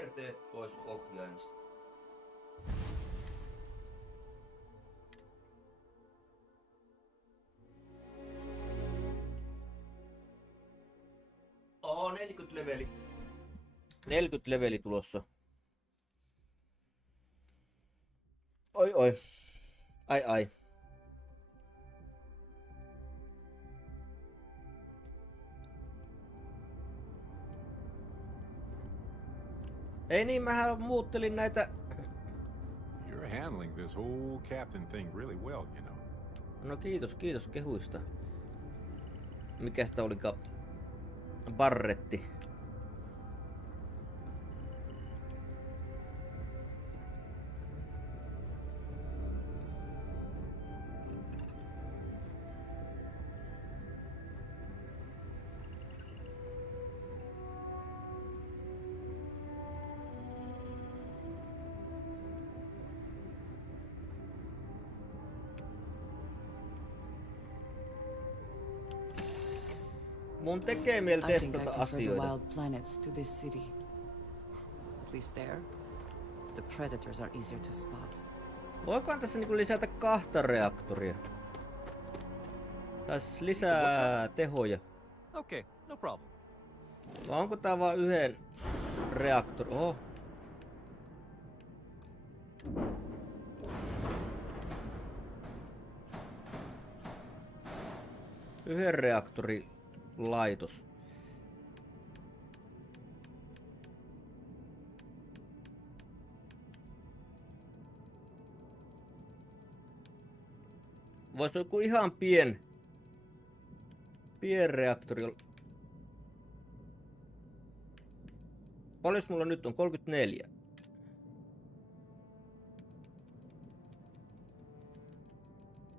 Kierteet pois ohjaimista. Oho, 40 leveli. 40 leveli tulossa. Oi oi. Ai ai. Ei niin, mähän muuttelin näitä. You're handling this whole captain thing really well, you know. No kiitos kehuista. Mikä sitä olikaan? Barretti. Mun tekee mieli testata asioita. Wild planets to this city. At least there, the predators are easier to spot. Voikohan tässä niinku lisätä 2 reaktoria? Sais lisää tehoja. Okay, no problem. Vai onko tää vaan yhden reaktori? Oho. Yhden reaktori laitos. Voisi joku ihan pien reaktori. Paljon mulla nyt on? 34.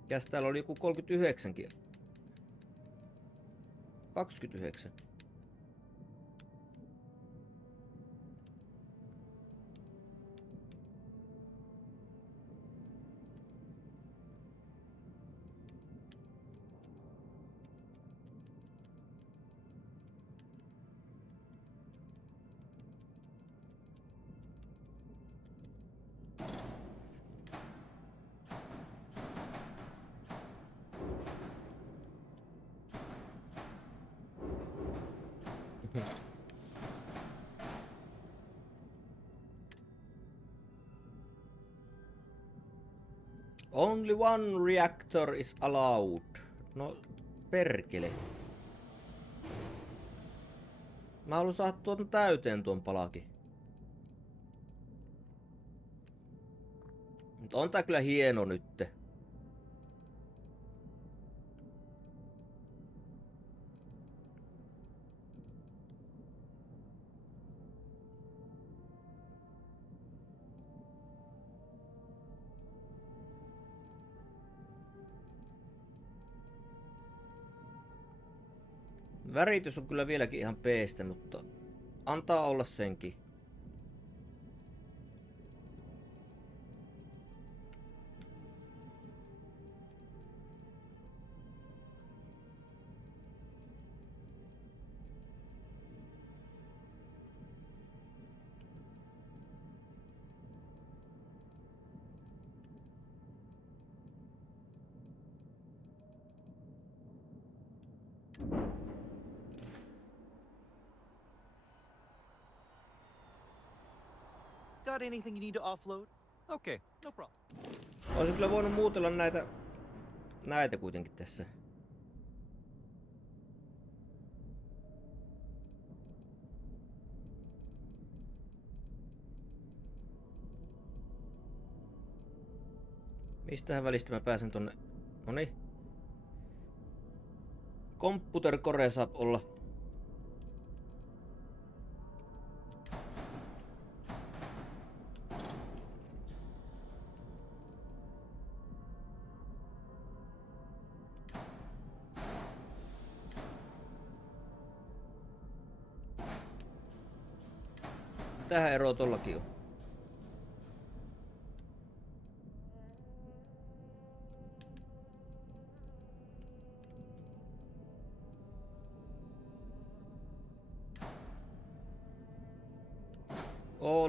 Mikäs täällä oli joku 39kin? 29. Only one reactor is allowed. No perkele. Mä haluan saada tuon täyteen tuon palakin. Mutta on tää kyllä hieno nytte. Väritys on kyllä vieläkin ihan peestä, mutta antaa olla senkin. Got anything you need to offload? Okay, no problem. Olisin kyllä voinut muutella näitä kuitenkin tässä. Mistähän välistä mä pääsen tonne? Noniin. Computer core saa olla. Tähän eroa tollakin on.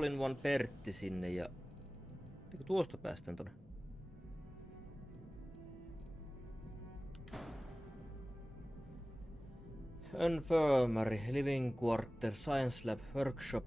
all-in-one Pertti sinne ja... Eikö tuosta päästään tonne? Infirmary, living quarter, science lab, workshop.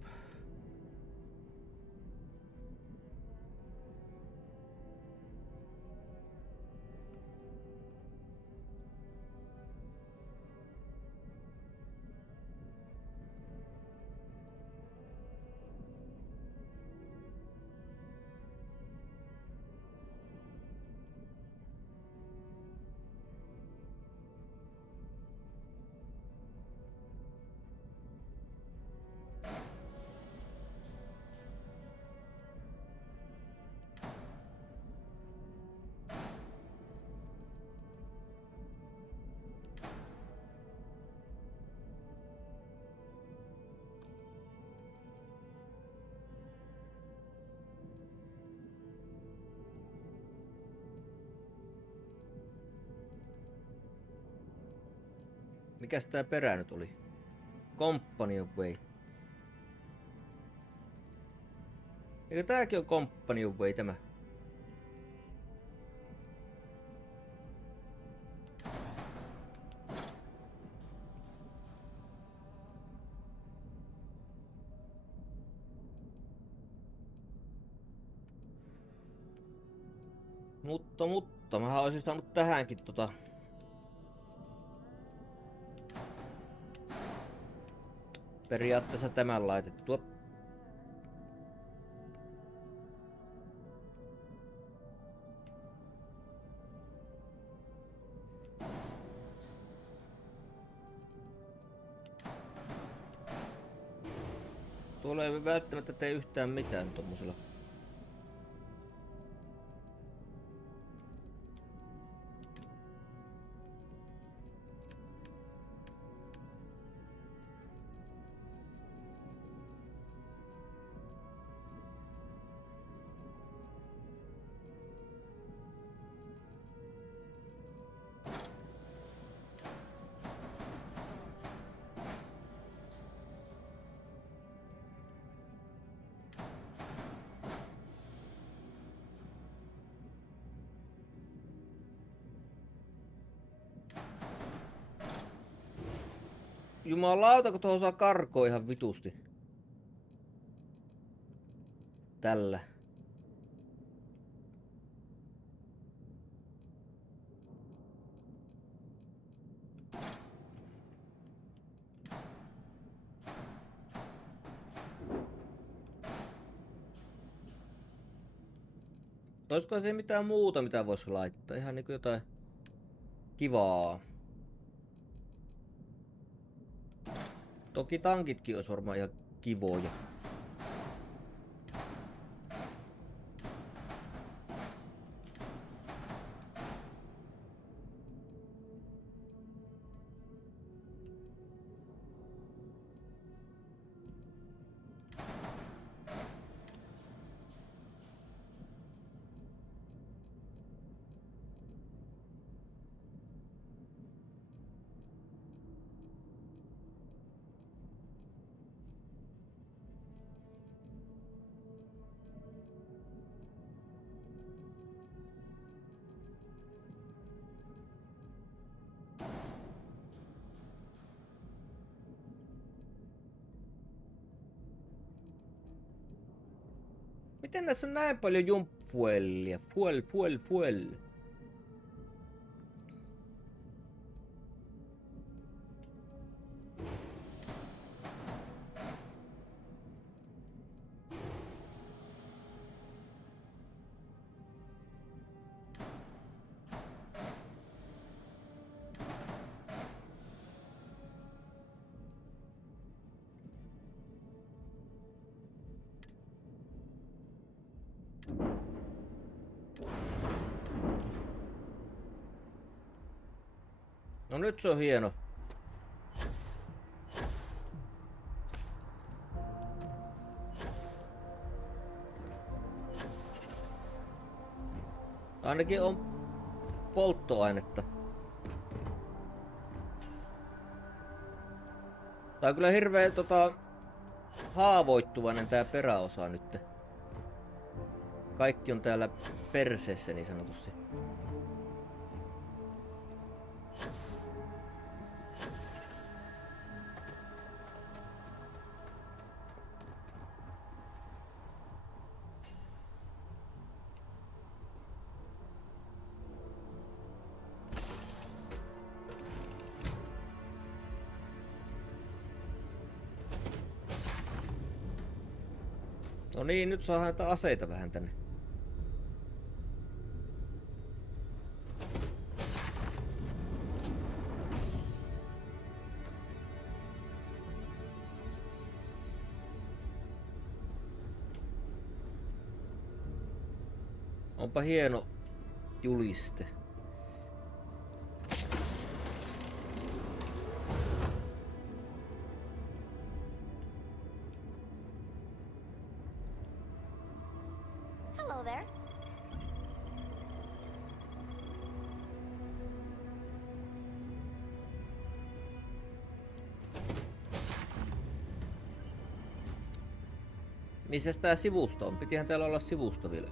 Mikäs tää perä nyt oli? Company Way. Eikö tääkin on Company Way tämä? Mutta, mähän olisin saanut tähänkin periaatteessa tämän laitettua. Tuolla ei välttämättä tee yhtään mitään tommosella. Jumalauta, kun tuohon saa karkoa ihan vitusti. Tällä. Olisiko se mitään muuta, mitä voisi laittaa? Ihan niinku jotain kivaa. Toki tankitkin olisi varmaan ihan kivoja. Miten näissä on näin paljon jumpfuellia? Fuel. No nyt se on hieno. Ainakin on polttoainetta. Tää on kyllä hirveä haavoittuvainen tää peräosa nyt. Kaikki on täällä perseessä niin sanotusti. No niin, nyt saadaan näitä aseita vähän tänne. Onpa hieno juliste. Hello there. Missäs tää sivusto on? Pitihän täällä olla sivusto vielä.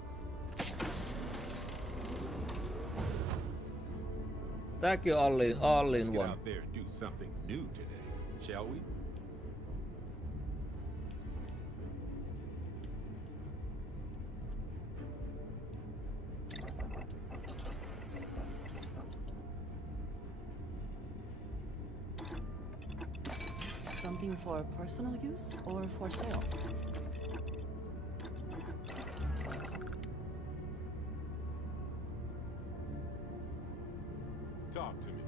Tääkin on all Let's in get one. out there and do something new today, shall we? Something for personal use or for sale? Talk to me.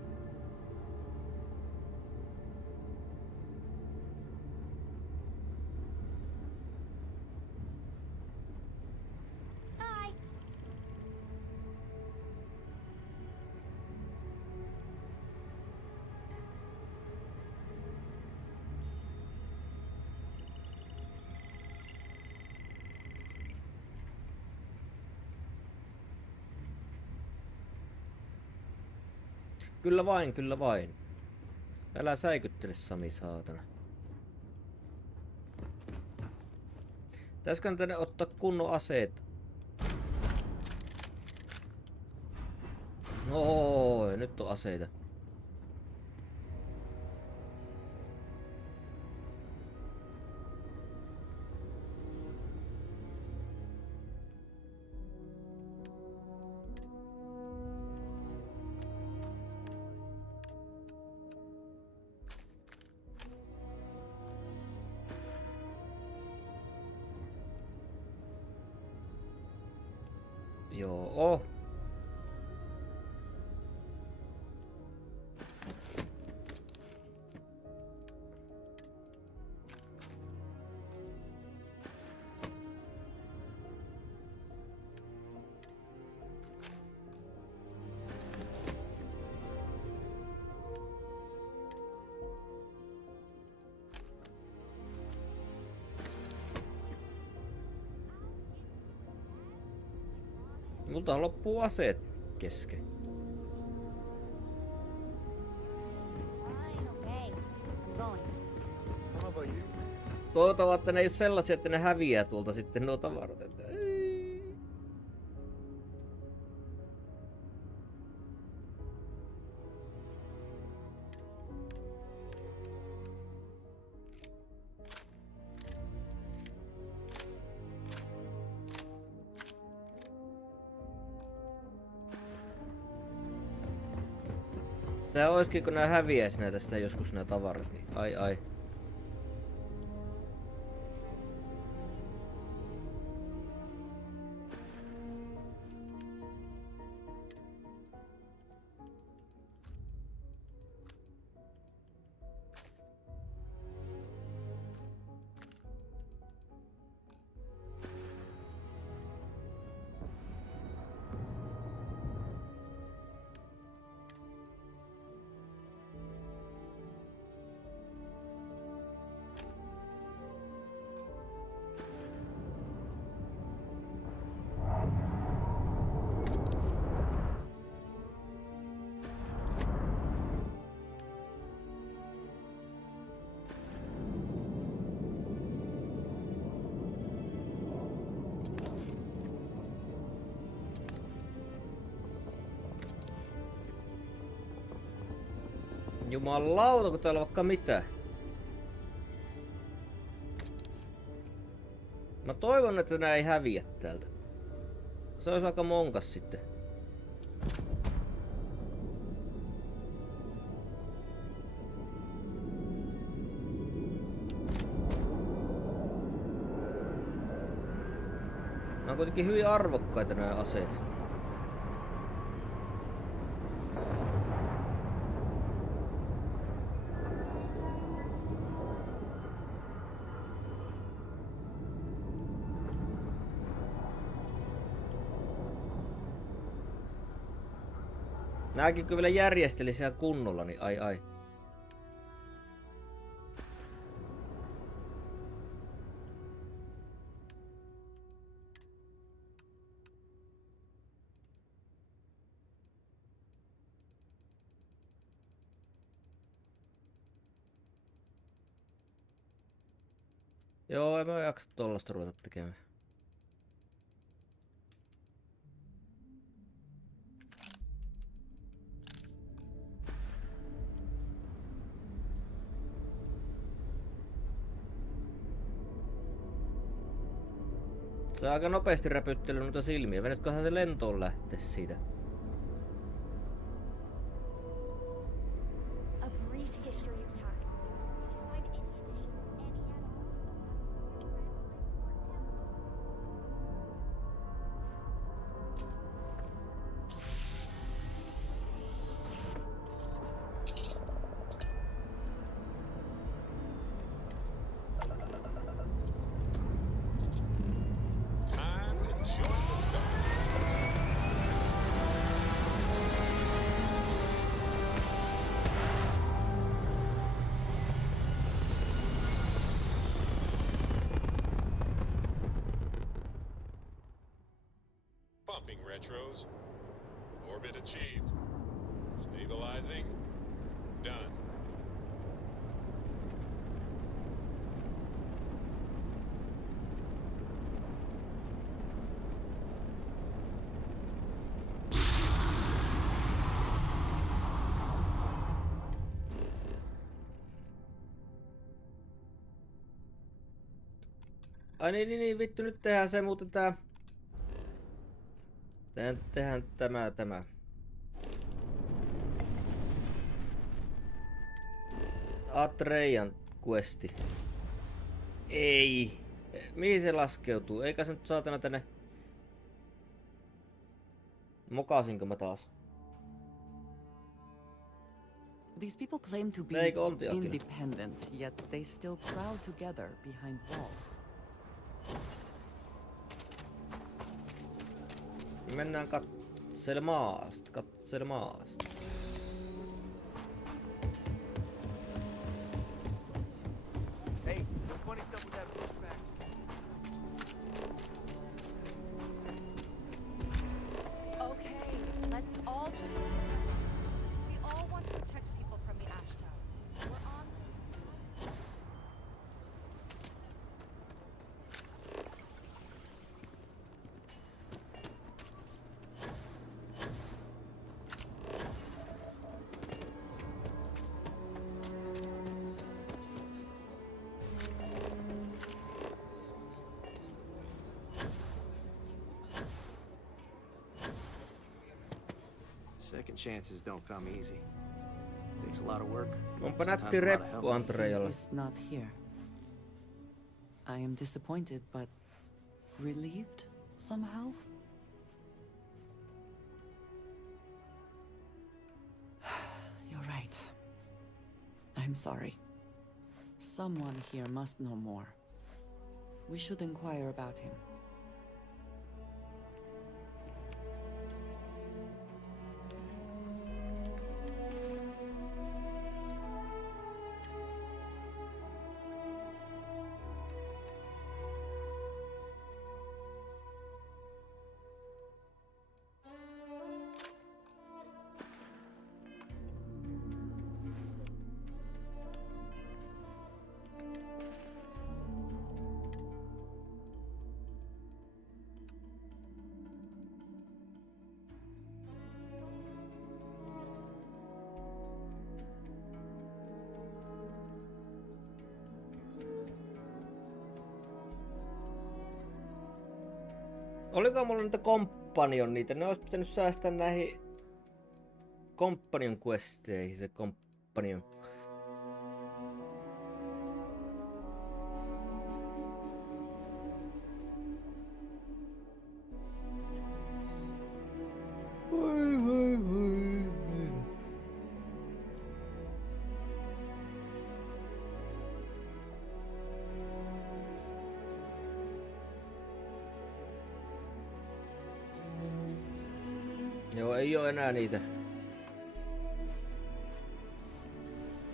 Hi. Kyllä vain, kyllä vain. Älä säikyttele, Sami, saatana. Pitäisikö tänne ottaa kunnon aseet? Oi, nyt on aseita. Joo. Multa loppuu aseet kesken. Fine, okay. I'm going. How about you? Toivottavasti että ne ei ole sellaisia, että ne häviää tuolta sitten nuo tavarat. Että ei. Tää olisikin, kun nää häviäis nää tästä joskus nää tavarat, niin ai. Jumalauta, kun täällä on vaikka mitä. Mä toivon, että nää ei häviä täältä. Se olisi aika monkas sitten. Nää on kuitenkin hyvin arvokkaita nämä aseet. Nääkin kyllä vielä järjesteli siellä kunnolla, niin ai. Joo, en mä jaksa tollasta ruveta tekemään. Se on aika nopeasti räpyttely noita silmiä. Venetköhän se lentoon lähtee siitä? A brief history of time. If you find any addition, any at all, Time to join the stars. Pumping retros. Orbit achieved. Stabilizing. Done. Ai niin, vittu, nyt tehdään se muuten tää. Tehdään tämä. Atreian questi. Ei. Mihin se laskeutuu? Eikä se nyt saatana tänne. Mokasinko mä taas? These people claim to be Eikö oltiakin? independent, yet they still crowd together behind walls. Mennään katselemaan. Hey, the funny stuff with that roof back. okay, let's all just we all want to protect people from the ash tower. We're on the same side. Second chances don't come easy. Takes a lot of work. Onpa sometimes nätti a lot of reppu help. Andrealle. He's not here. I am disappointed, but relieved somehow. You're right. I'm sorry. Someone here must know more. We should inquire about him. Oliko mulla niitä companion niitä? Ne olisi pitänyt säästää näihin companion questeihin, se companion. Joo, ei oo enää niitä.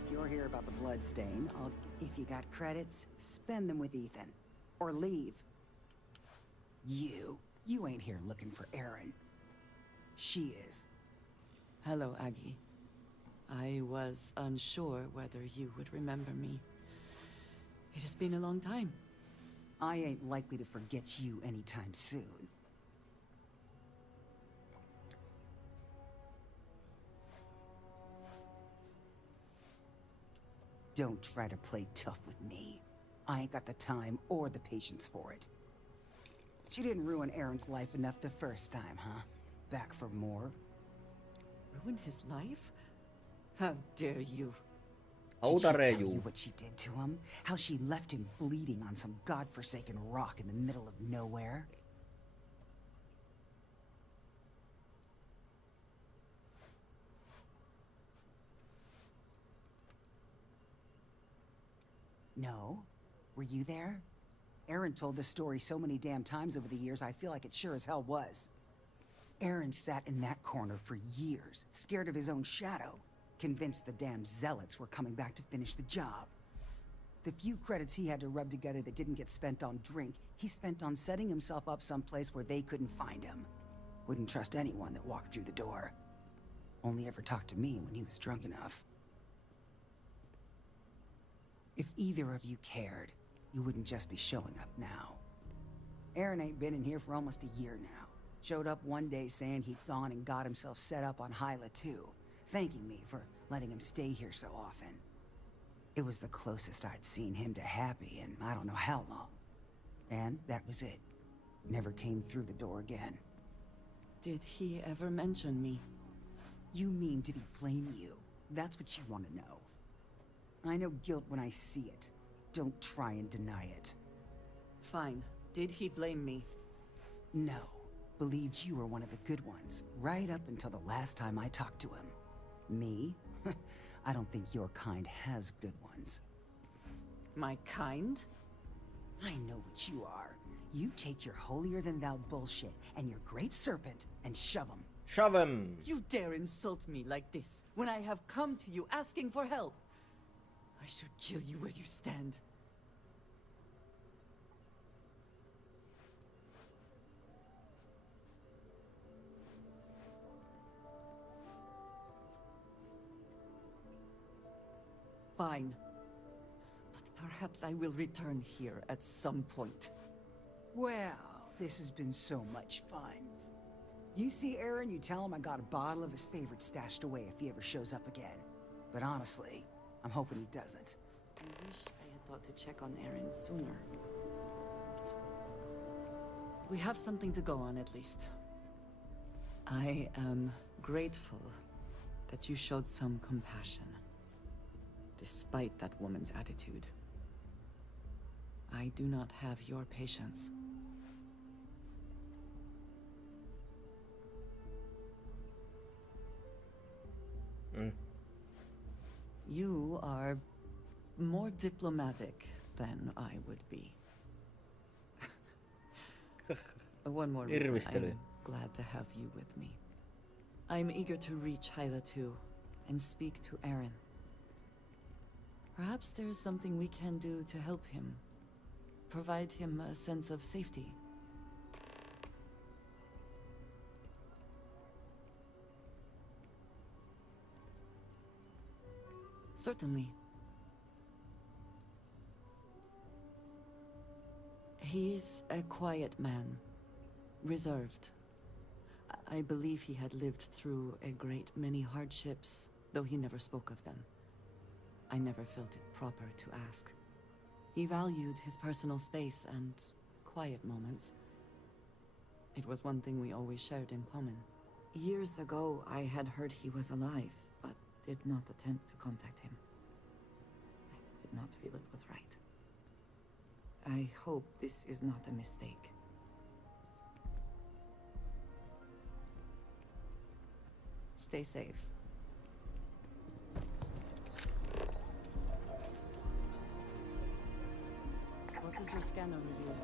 If you're here about the blood stain, if you got credits, spend them with Ethan. Or leave. You ain't here looking for Erin. She is. Hello, Aggie. I was unsure whether you would remember me. It has been a long time. I ain't likely to forget you anytime soon. Don't try to play tough with me. I ain't got the time or the patience for it. She didn't ruin Aaron's life enough the first time, huh? Back for more? Ruined his life? How dare you? Did she tell Autareju. you what she did to him? How she left him bleeding on some godforsaken rock in the middle of nowhere? No? Were you there? Aaron told this story so many damn times over the years, I feel like it sure as hell was. Aaron sat in that corner for years, scared of his own shadow, convinced the damn zealots were coming back to finish the job. The few credits he had to rub together that didn't get spent on drink, he spent on setting himself up someplace where they couldn't find him. Wouldn't trust anyone that walked through the door. Only ever talked to me when he was drunk enough. If either of you cared, you wouldn't just be showing up now. Aaron ain't been in here for almost a year now. Showed up one day saying he'd gone and got himself set up on Hyla too, thanking me for letting him stay here so often. It was the closest I'd seen him to happy in I don't know how long. And that was it. Never came through the door again. Did he ever mention me? You mean did he blame you? That's what you want to know. I know guilt when I see it. Don't try and deny it. Fine. Did he blame me? No. Believed you were one of the good ones, right up until the last time I talked to him. Me? I don't think your kind has good ones. My kind? I know what you are. You take your holier-than-thou bullshit and your great serpent and shove 'em. Shove him! You dare insult me like this when I have come to you asking for help. I should kill you where you stand. Fine. But perhaps I will return here at some point. Well, this has been so much fun. You see Aaron, you tell him I got a bottle of his favorite stashed away if he ever shows up again. But honestly, I'm hoping he doesn't. I wish I had thought to check on Aaron sooner. We have something to go on at least. I am grateful that you showed some compassion, despite that woman's attitude. I do not have your patience. You are more diplomatic than I would be. One more reason Irvistely. I'm glad to have you with me. I'm eager to reach Hyla too, and speak to Aaron. Perhaps there is something we can do to help him. Provide him a sense of safety. Certainly. He's a quiet man, reserved. I believe he had lived through a great many hardships, though he never spoke of them. I never felt it proper to ask. He valued his personal space and quiet moments. It was one thing we always shared in common. Years ago, I had heard he was alive, but did not attempt to contact him. I did not feel it was right. I hope this is not a mistake. Stay safe. What does your scanner reveal?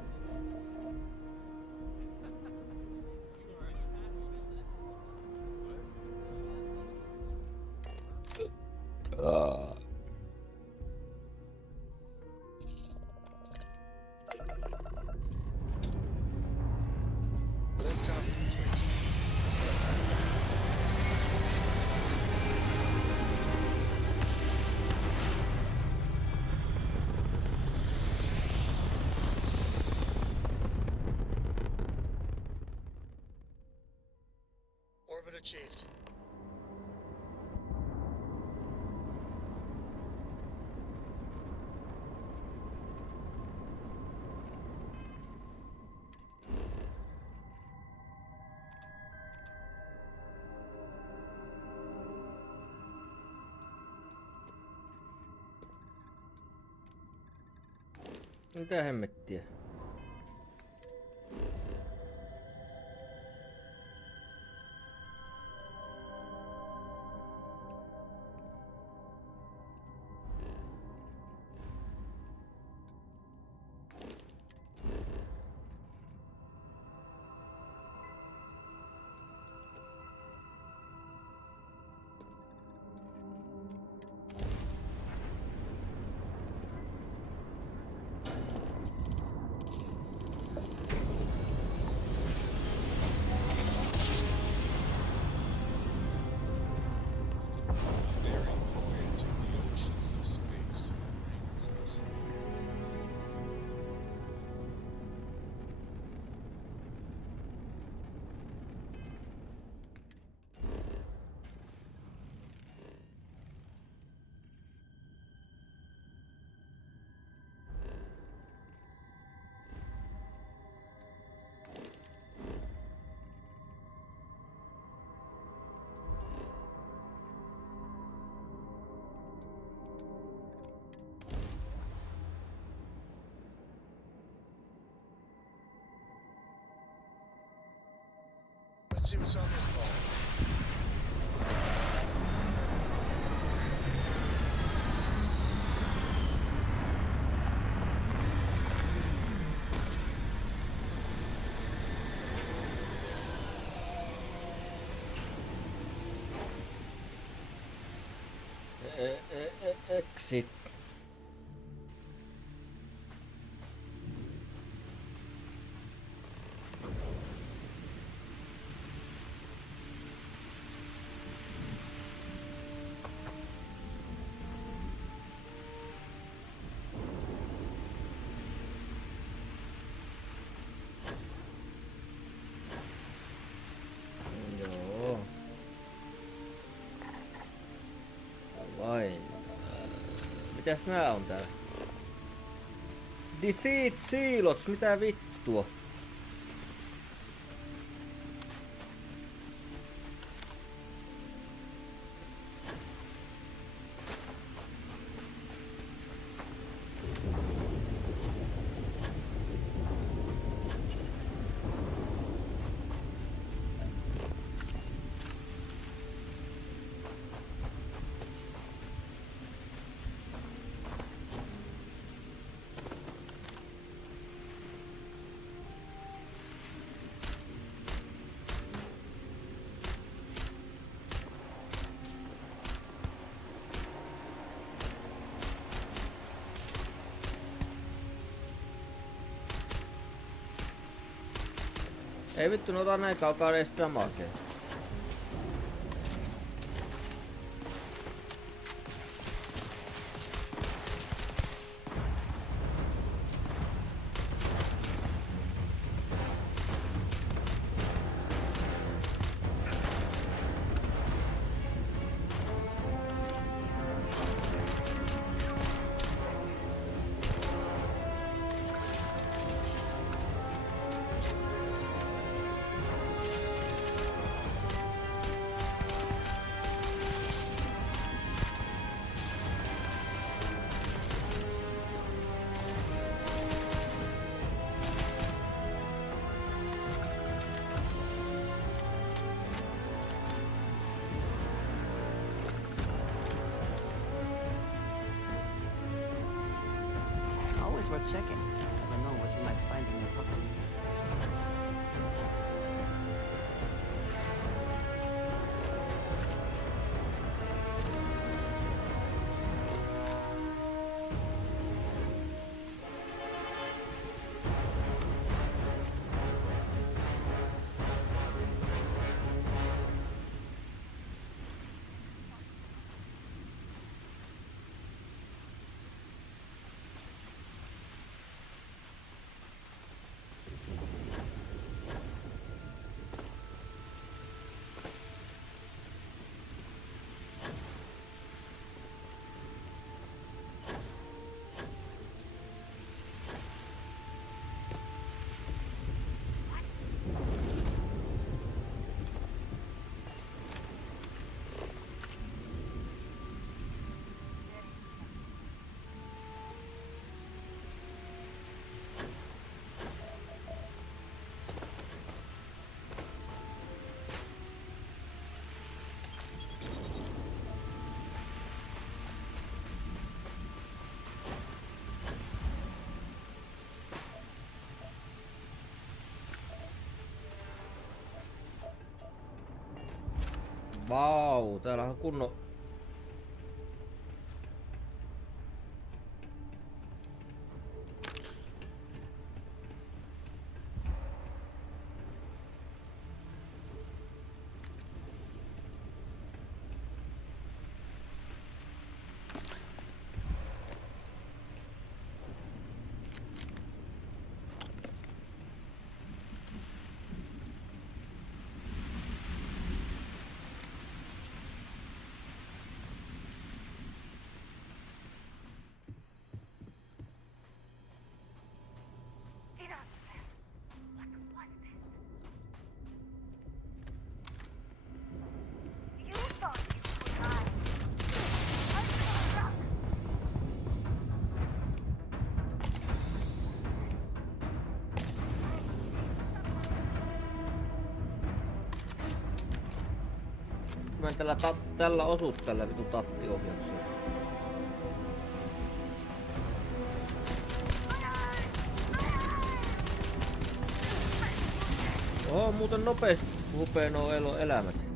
Orbit achieved. Mitä hemmettiä? Daring voyage in the oceans of space brings us here. Let's see what's on this ball. Exit. Joo. Vain. Mitäs nää on täällä? Defeat Sealots, mitä vittua? Ei vittu, no ota näin kaukaa edes damakea. Always worth checking. Never know what you might find in your pockets. Vau, täällä on kunnon... Mä en tällä osu tällä vitu tattiohjauksella. Oo, muuten nopeesti hupee nuo elämät.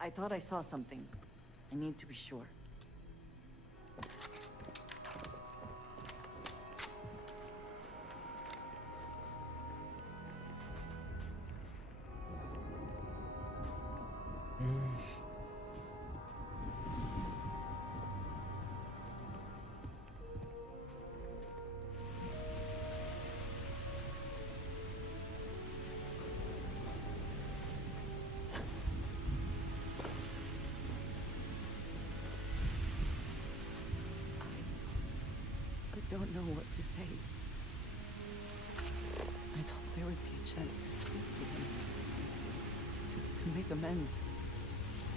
I thought I saw something. I need to be sure. I don't know what to say. I thought there would be a chance to speak to him. To make amends.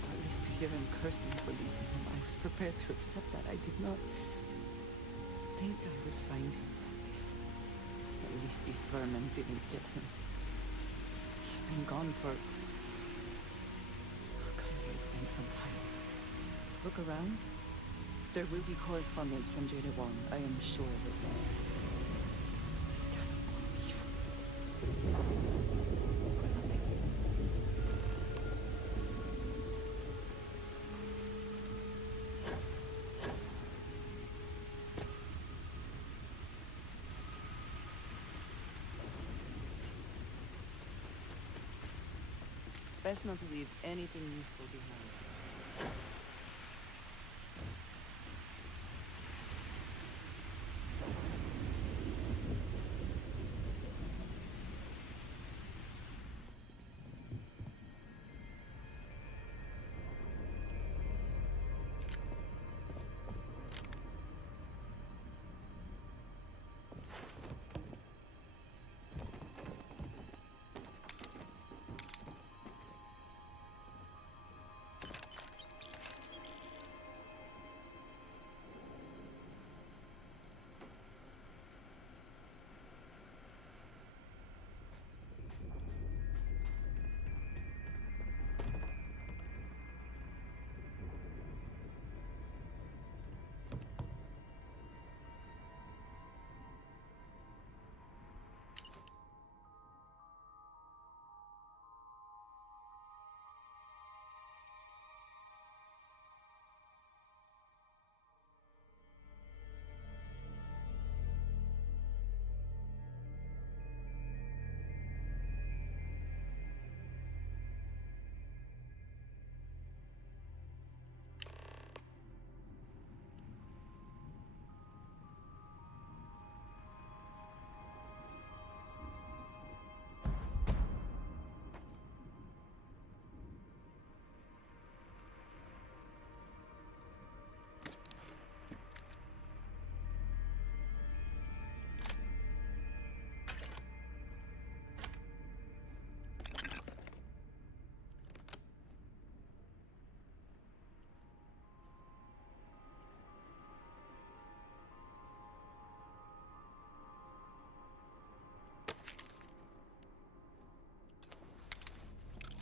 Or at least to hear him curse me for leaving him. I was prepared to accept that. I did not think I would find him like this. At least these vermin didn't get him. He's been gone for... Clearly it's been some time. Look around. There will be correspondence from Jada Wong. I am sure of it. This cannot be evil. Or nothing. Best not to leave anything useful behind.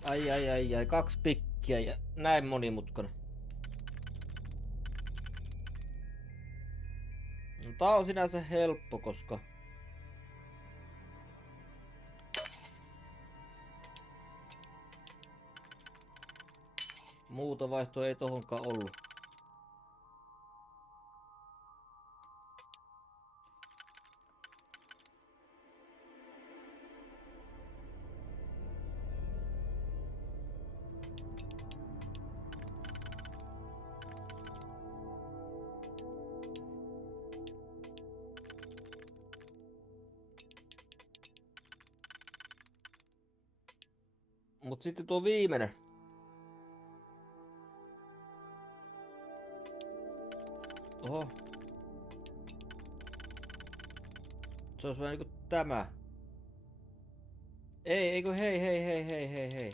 Ai, 2 pikkiä ja näin monimutkainen. No, tää on sinänsä helppo, koska muuta vaihtoa ei tohonkaan ollut. Mut sitten tuo viimeinen. Oho. Se olisi vähän niinku tämä. Eikö hei.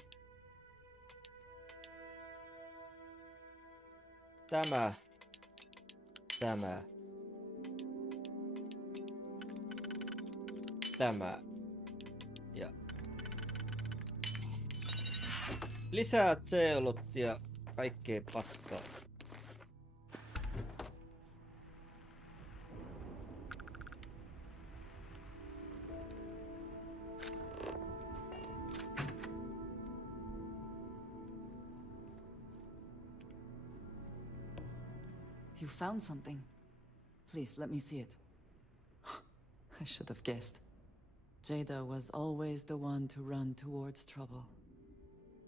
Tämä. Ja lisää C-lottia, kaikkea paskaa. You found something. Please, let me see it. I should have guessed. Jada was always the one to run towards trouble.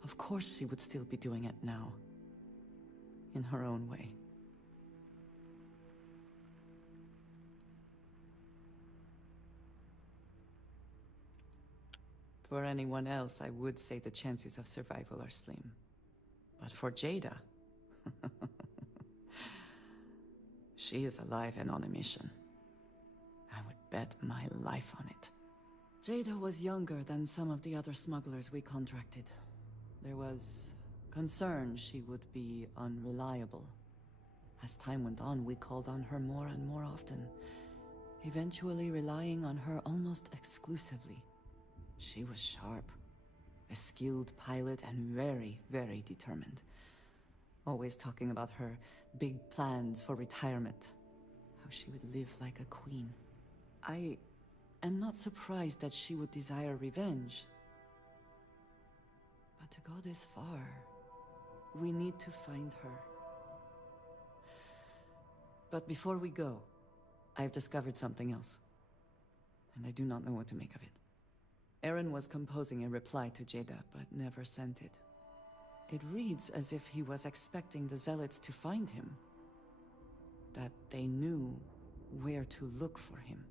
Of course she would still be doing it now. In her own way. For anyone else, I would say the chances of survival are slim. But for Jada... she is alive and on a mission. I would bet my life on it. Jada was younger than some of the other smugglers we contracted. There was concern she would be unreliable. As time went on, we called on her more and more often, eventually relying on her almost exclusively. She was sharp, a skilled pilot and very, very determined. Always talking about her big plans for retirement, how she would live like a queen. I am not surprised that she would desire revenge. But to go this far, we need to find her. But before we go, I've discovered something else. And I do not know what to make of it. Aaron was composing a reply to Jada, but never sent it. It reads as if he was expecting the zealots to find him. That they knew where to look for him.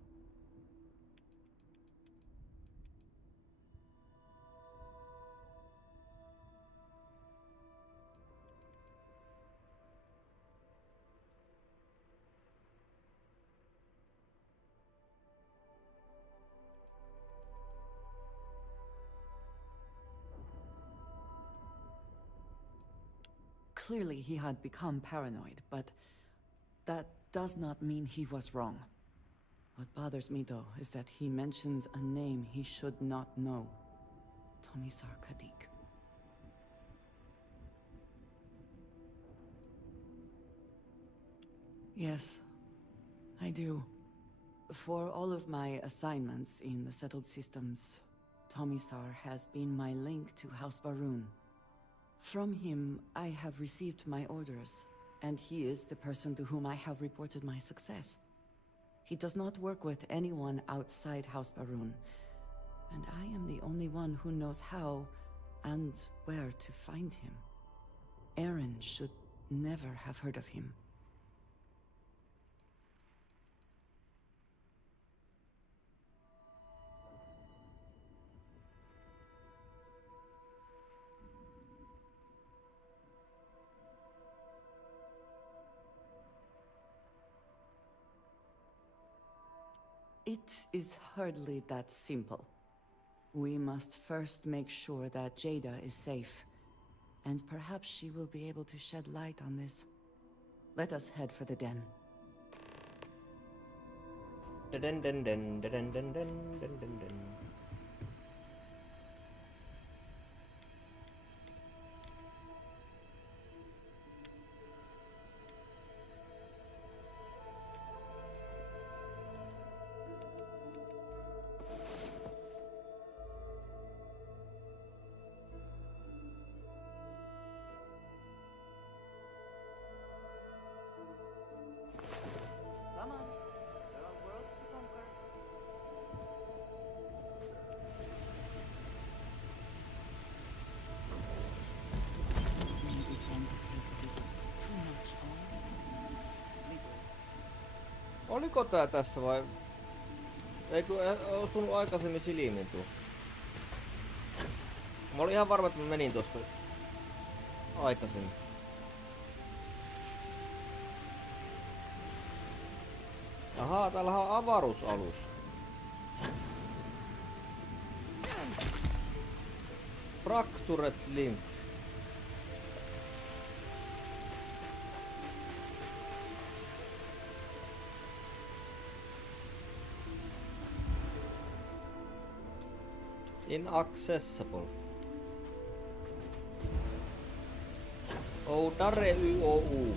Clearly he had become paranoid, but that does not mean he was wrong. What bothers me, though, is that he mentions a name he should not know. Tomisar Kadik. Yes, I do. For all of my assignments in the settled systems, Tomisar has been my link to House Barun. From him, I have received my orders, and he is the person to whom I have reported my success. He does not work with anyone outside House Barun, and I am the only one who knows how and where to find him. Aaron should never have heard of him. It is hardly that simple. We must first make sure that Jada is safe, and perhaps she will be able to shed light on this. Let us head for the den. Dun dun dun dun dun dun dun dun dun. Come on. There are worlds to conquer. Maybe tend to take a little too much on. Legal. Oliko tää tässä vai? Eikö osunut aikaisemmin silmiin tuo? Mä olin ihan varma, että mä menin tosta aikaisemmin. Ahaa, täällä on avaruusalus. Fractured limb. Inaccessible. Oudare YOU.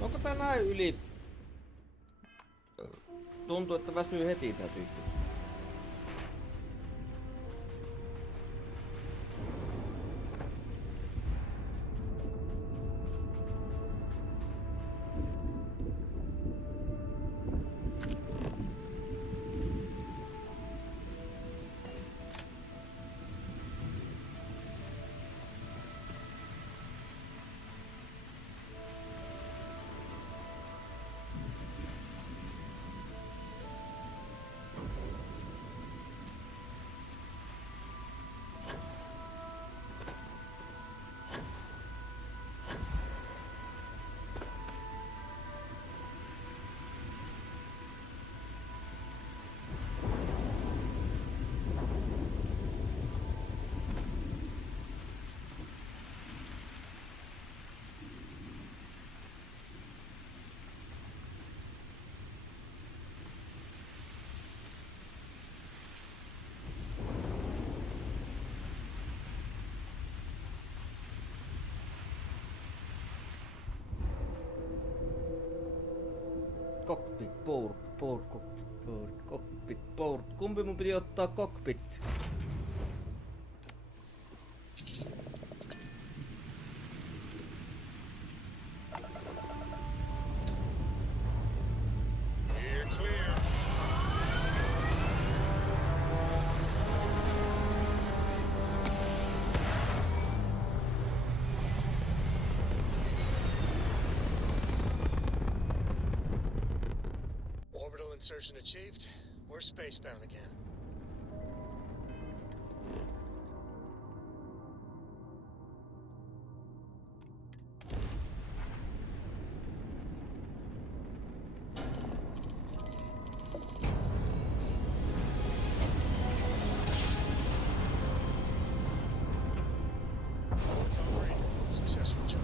Onko tää näin yli? Tuntuu, että väsyy heti tää tyyppi. cockpit, board, cockpit, board. Kumpi mun piti ottaa cockpit? We're clear. Orbital insertion achieved. We're spacebound again. Forwards on radio. Successful job.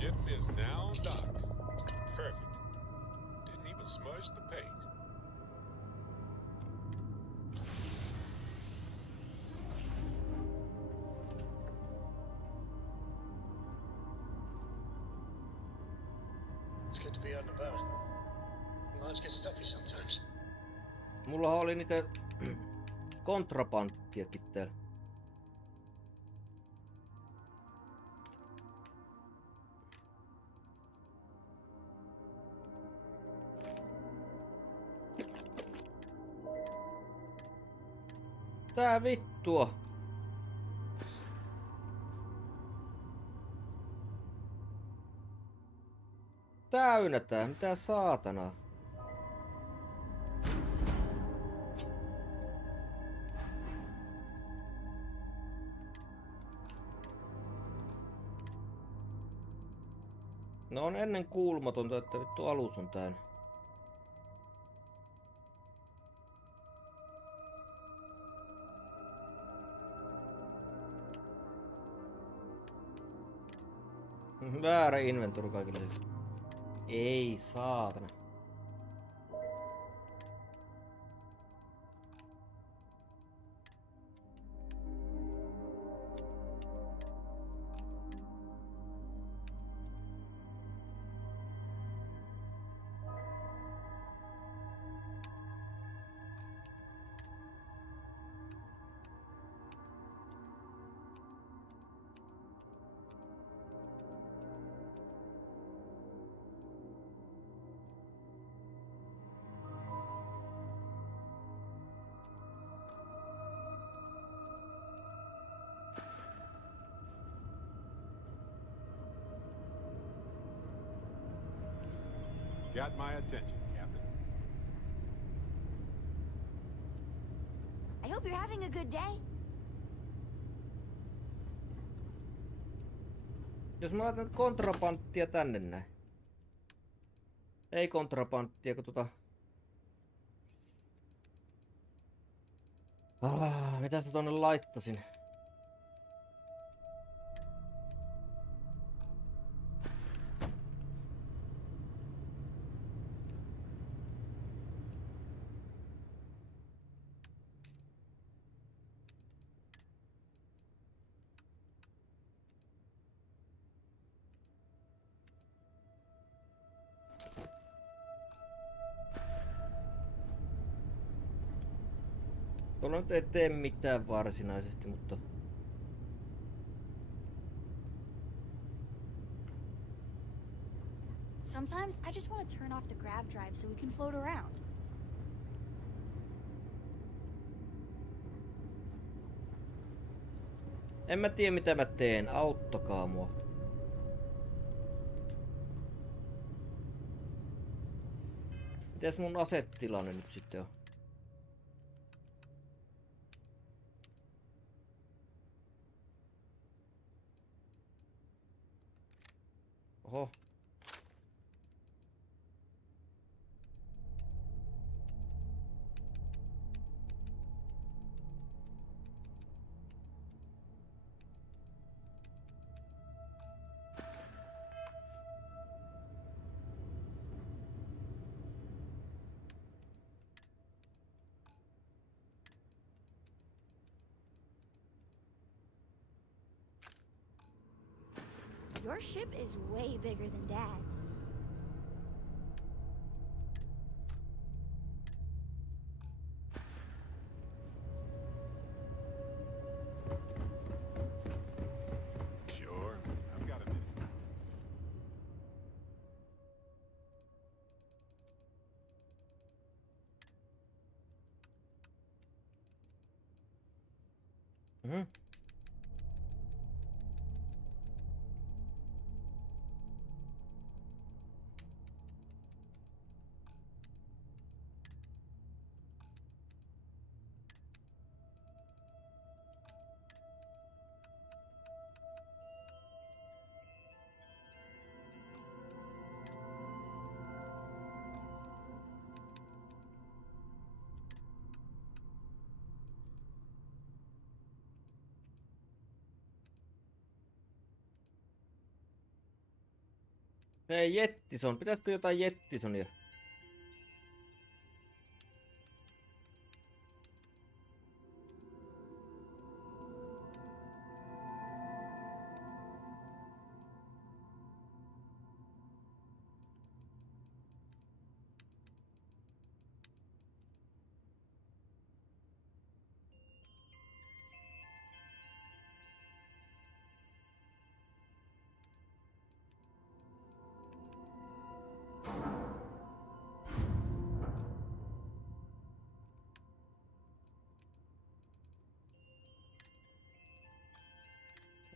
Ship is now docked. Perfect. Didn't even smudge the paint. It's good to be out and about. Lives get stuffy sometimes. Mullahan oli niitä kontrabanttiakin täällä. Tää vittua. Täynnä tää, mitä saatanaa. No on ennen kuulumatonta, että vittu alus on täynnä. Väärä inventori kaikille. Ei saatana. Got my attention, Captain. I hope you're having a good day. Jos mä laitan kontrabanttia tänne näin. Ei kontrabanttia, kun mitäs mä tonne laittasin? Tuolla nyt ei tee mitään varsinaisesti, mutta... Sometimes I just want to turn off the grav drive so we can float around. En mä tiedä mitä mä teen, auttakaa mua. Mites mun asetilanne nyt sitten on? Oho. Your ship is way bigger than Dad's. Sure, I've got a minute. Mhm. Hei, Jettison. Pitäisikö jotain Jettisonia?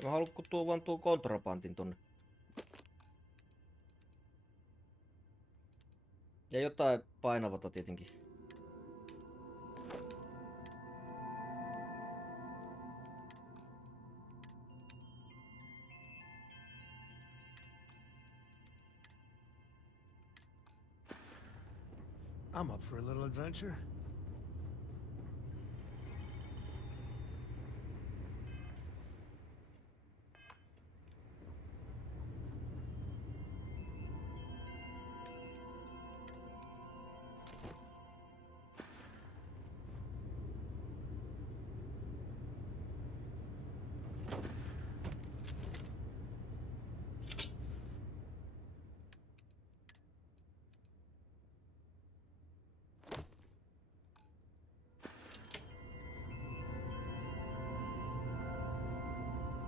Mä haluan tuo vaan tuon kontrabantin tonne. Ja jotain painavata tietenkin. I'm up for a little adventure.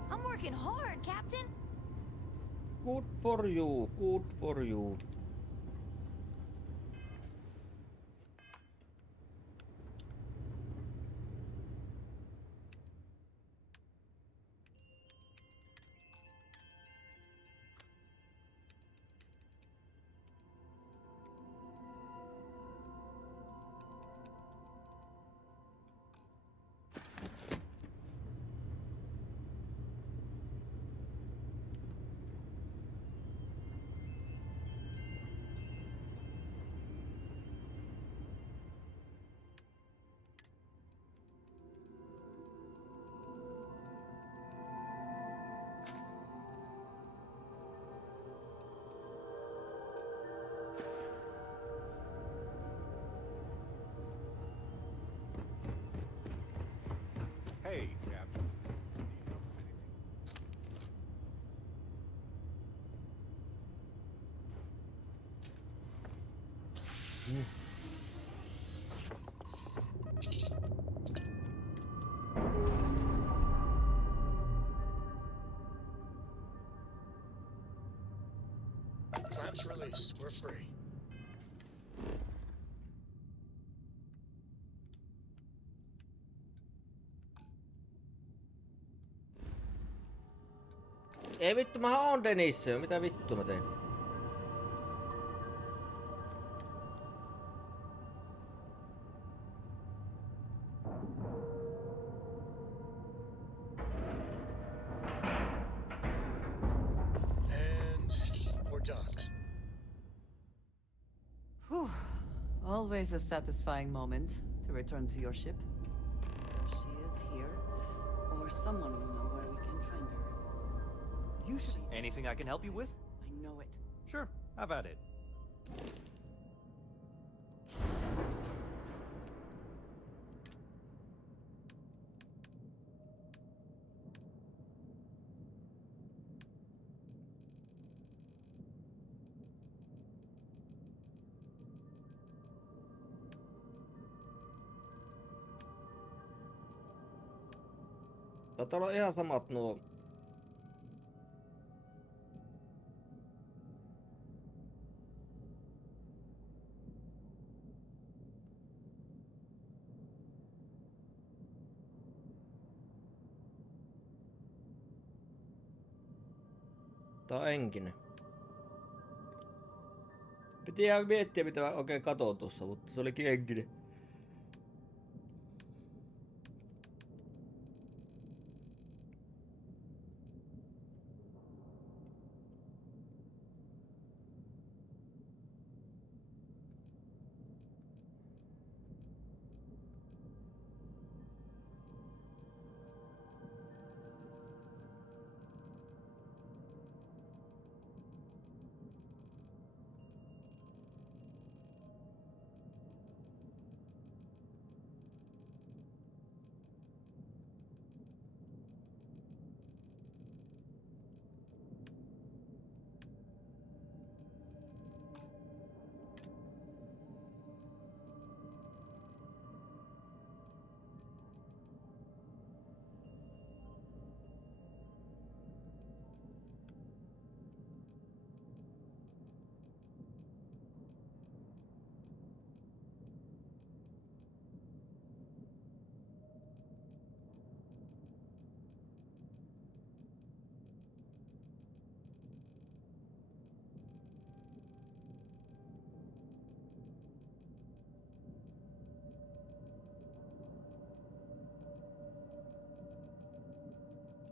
I'm working hard, Captain. Good for you, good for you. Hey, Captain. Need help with anything? Clamps released. We're free. Ei vittu, mä oon Denisse jo. Mitä vittu mä tein? And we're docked. Whew. Always a satisfying moment to return to your ship. Either she is here, or someone will know where we can find her. You should. She is Anything I can help you with? I know it. Sure, have at it. Taitaa olla ihan samat nuo. Tää on enkinen. Piti ihan miettiä mitä mä oikein katon tuossa, mutta se olikin enkinen.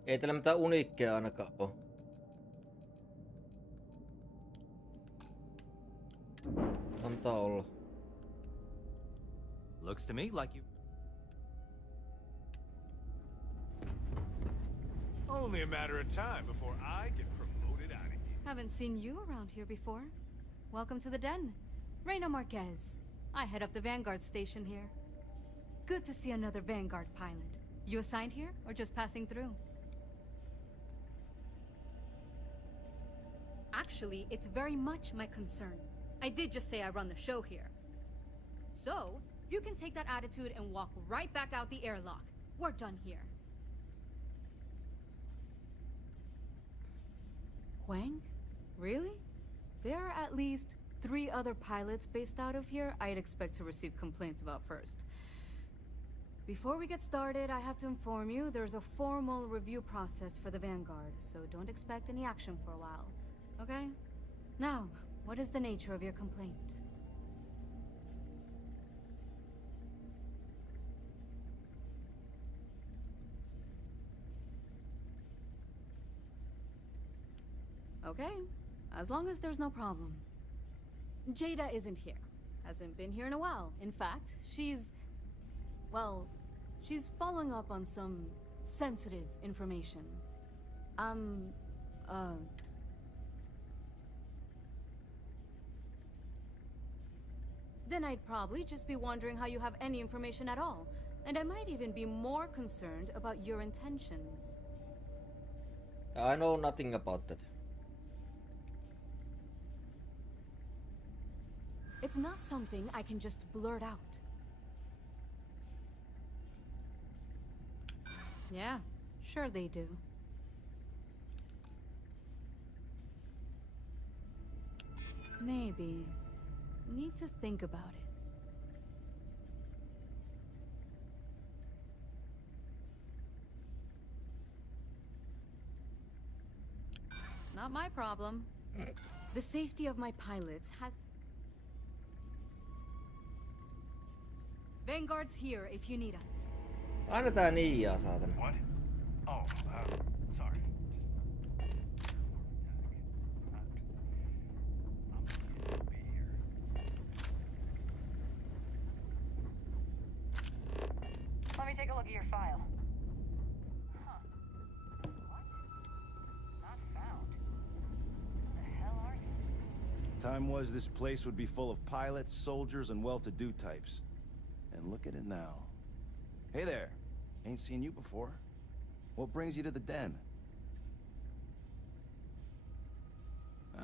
Ei täällä mitään uniikkeja ainakaan oo. Antaa olla. Looks to me like you. Only a matter of time before I get promoted out of here. Haven't seen you around here before. Welcome to the den. Reina Marquez. I head up the Vanguard station here. Good to see another Vanguard pilot. You assigned here or just passing through? Actually, it's very much my concern. I did just say I run the show here. So, you can take that attitude and walk right back out the airlock. We're done here. Huang? Really? There are at least 3 other pilots based out of here I'd expect to receive complaints about first. Before we get started, I have to inform you there's a formal review process for the Vanguard, so don't expect any action for a while. Okay? Now, what is the nature of your complaint? Okay, as long as there's no problem. Jada isn't here. Hasn't been here in a while. In fact, well, she's following up on some sensitive information. Then I'd probably just be wondering how you have any information at all. And I might even be more concerned about your intentions. I know nothing about that. It's not something I can just blurt out. Yeah, sure they do. Maybe. Need to think about it. Not my problem. The safety of my pilots has... Vanguard's here if you need us. Aina tää niijaa saatana. What? Oh, sorry. I'll be here. Let me take a look at your file. Huh. What? Not found. Who the hell are you? Time was this place would be full of pilots, soldiers, and well-to-do types. And look at it now. Hey there. Ain't seen you before. What brings you to the den?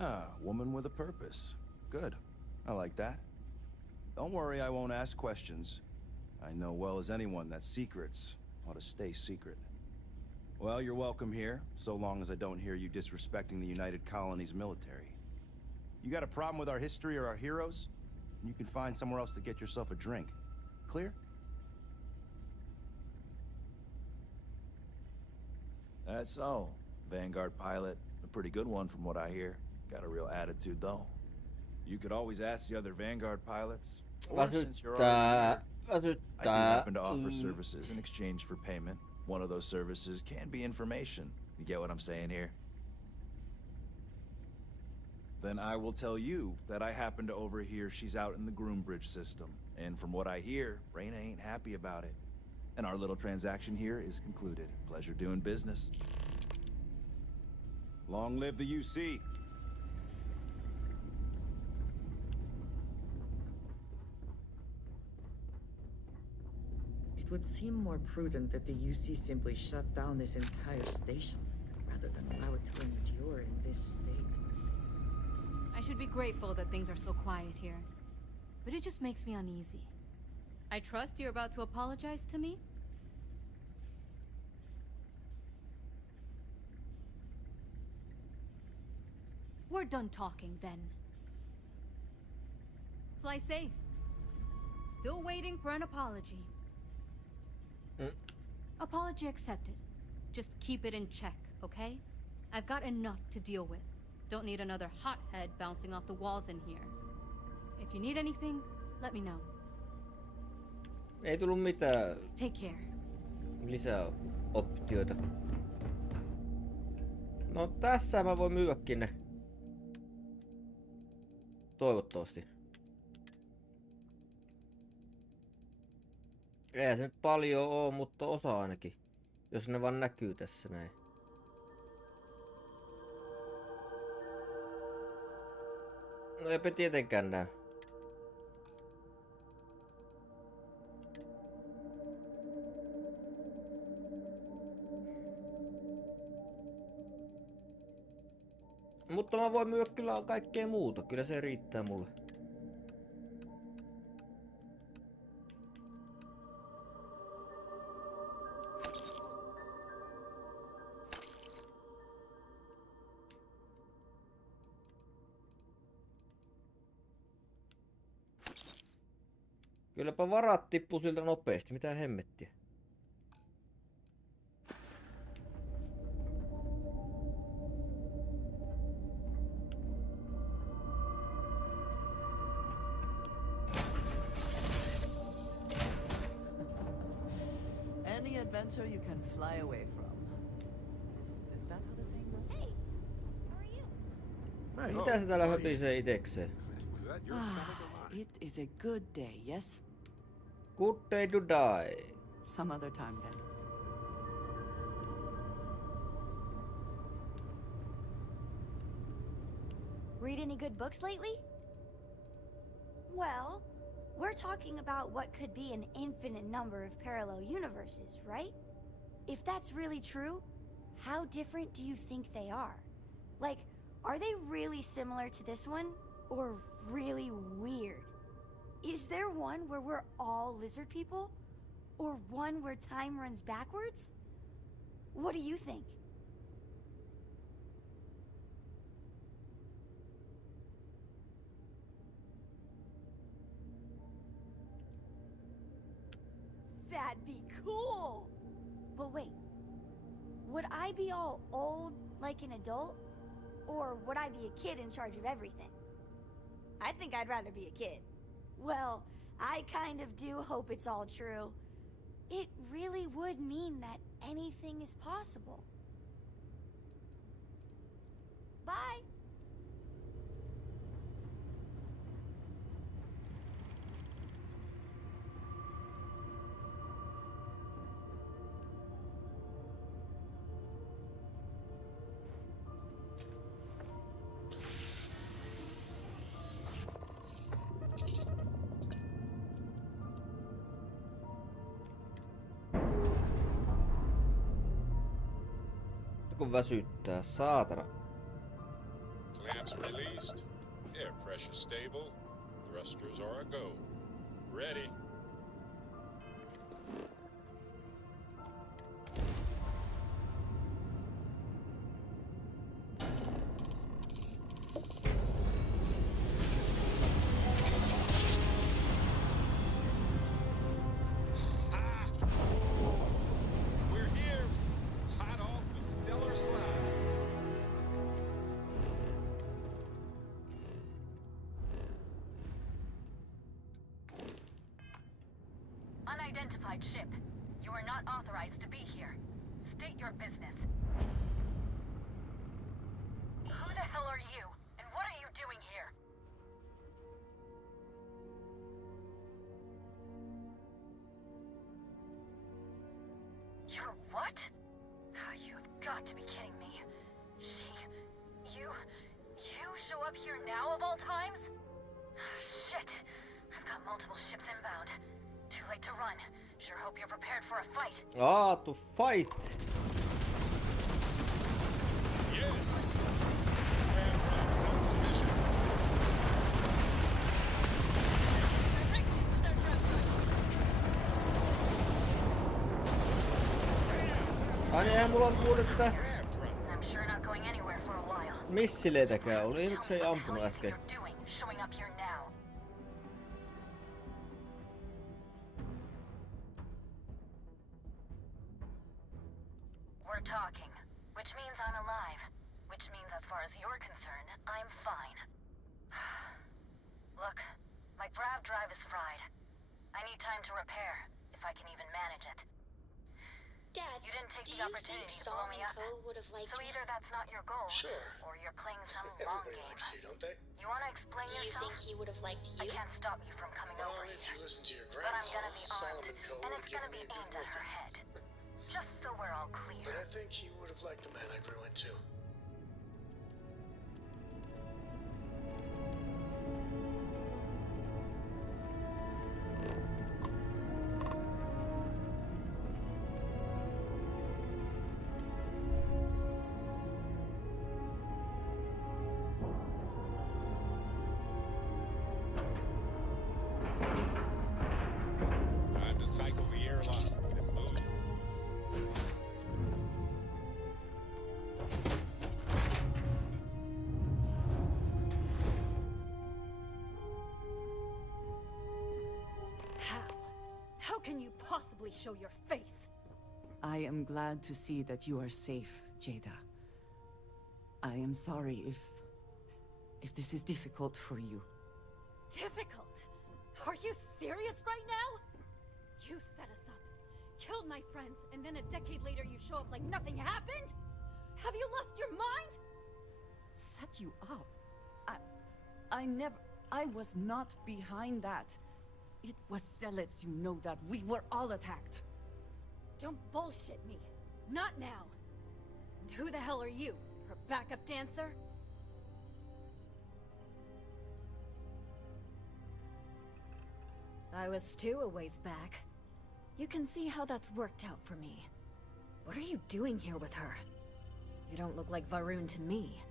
Ah, woman with a purpose. Good. I like that. Don't worry, I won't ask questions. I know well as anyone that secrets ought to stay secret. Well, you're welcome here, so long as I don't hear you disrespecting the United Colonies military. You got a problem with our history or our heroes? You can find somewhere else to get yourself a drink. Clear? That's so. Vanguard pilot. A pretty good one from what I hear. Got a real attitude, though. You could always ask the other Vanguard pilots. Or since you're already here, I do happen to offer services in exchange for payment. One of those services can be information. You get what I'm saying here? Then I will tell you that I happen to overhear she's out in the Groombridge system. And from what I hear, Reyna ain't happy about it. And our little transaction here is concluded. Pleasure doing business. Long live the UC. It would seem more prudent that the UC simply shut down this entire station, rather than allow it to endure in this state. I should be grateful that things are so quiet here, but it just makes me uneasy. I trust you're about to apologize to me? We're done talking, then. Fly safe. Still waiting for an apology. Apology accepted. Just keep it in check, okay? I've got enough to deal with. Don't need another hothead bouncing off the walls in here. If you need anything, let me know. Ei tullut mitään Take care. lisää optioita. No tässä mä voin myyäkin ne. Toivottavasti. Eihän se nyt paljon oo, mutta osa ainakin. Jos ne vaan näkyy tässä näin. No eipä tietenkään näy. Mutta mä voin myyä kyllä kaikkea muuta. Kyllä se riittää mulle. Kylläpä varat tippuu siltä nopeasti. Mitä hemmettiä? Any adventure you can fly away from. Is that how the saying goes? Hey, how are you? Mitä se täällä hötisee itekseen? Was that your stomach or mine? It is a good day, yes? Good day to die. Some other time then. Read any good books lately? Well, we're talking about what could be an infinite number of parallel universes, right? If that's really true, how different do you think they are? Like, are they really similar to this one? Or really weird? Is there one where we're all lizard people? Or one where time runs backwards? What do you think? That'd be cool! But wait, would I be all old like an adult? Or would I be a kid in charge of everything? I think I'd rather be a kid. Well, I kind of do hope it's all true. It really would mean that anything is possible. Bye! Kun väsyttää, saatana. Clamps released. Air pressure stable. Thrusters are a go. Ready. unoccupied ship. You are not authorized to be here. State your business. Who the hell are you? And what are you doing here? You're what? You've got to be kidding me. You show up here now of all times? Shit. I've got multiple ships inbound. Too late to run. Sure hope you're prepared for a fight. To fight. Yes! Ai niin, eihän mulla on muudetta I'm sure not going anywhere for a while. missileitäkään oli. Miksi ei ampunut äsken? Showing up here now. We're talking, which means I'm alive. Which means as far as you're concerned, I'm fine. Look, my grav drive is fried. I need time to repair, if I can even manage it. Dad, you didn't take do the you opportunity think to blow Solomon me up. Co. would have liked So me? either that's not your goal, Sure. or you're playing some long Everybody game. likes you, don't they? You want to explain Do you yourself? think he would have liked I you? can't stop you from coming Well, over if here. you listen to your But I'm grandpa, gonna be armed, Solomon Co. and would it's have gonna given be me a good aimed at her whipping. head. Just so we're all clear. But I think he would have liked the man I grew into. Time to cycle the airlock and move. How can you possibly show your face? I am glad to see that you are safe, Jada. I am sorry if this is difficult for you. Difficult? Are you serious right now? You set us up, killed my friends, and then a decade later you show up like nothing happened? Have you lost your mind? Set you up? I was not behind that. It was zealots, you know that. We were all attacked. Don't bullshit me. Not now. And who the hell are you? Her backup dancer? I was too a ways back. You can see how that's worked out for me. What are you doing here with her? You don't look like Varun to me.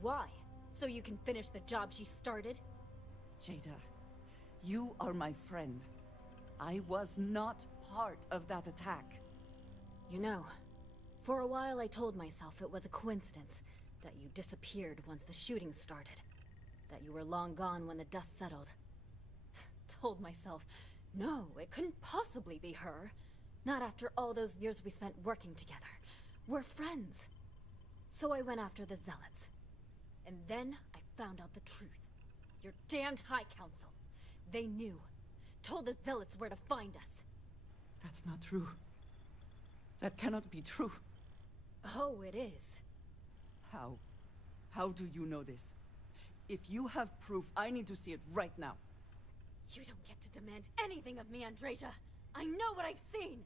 Why? So you can finish the job she started? Jada, you are my friend. I was not part of that attack. You know, for a while I told myself it was a coincidence that you disappeared once the shooting started. That you were long gone when the dust settled. Told myself, no, it couldn't possibly be her. Not after all those years we spent working together. We're friends. So I went after the zealots. And then I found out the truth. Your damned High Council. They knew. Told the zealots where to find us. That's not true. That cannot be true. Oh, it is. How? How do you know this? If you have proof, I need to see it right now. You don't get to demand anything of me, Andreja. I know what I've seen.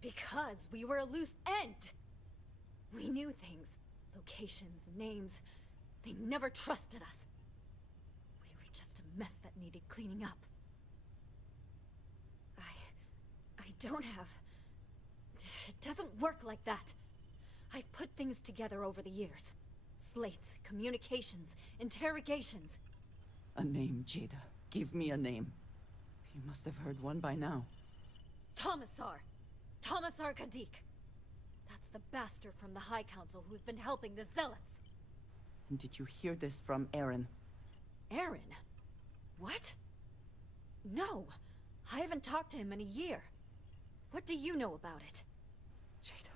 Because we were a loose end. We knew things. Locations, names. They never trusted us. We were just a mess that needed cleaning up. I don't have... It doesn't work like that. I've put things together over the years. Slates, communications, interrogations. A name, Jada. Give me a name. You must have heard one by now. Tomasar. Tomasar Kadik. That's the bastard from the High Council who's been helping the Zealots. And did you hear this from Aaron? Aaron? What? No! I haven't talked to him in a year. What do you know about it? Jada,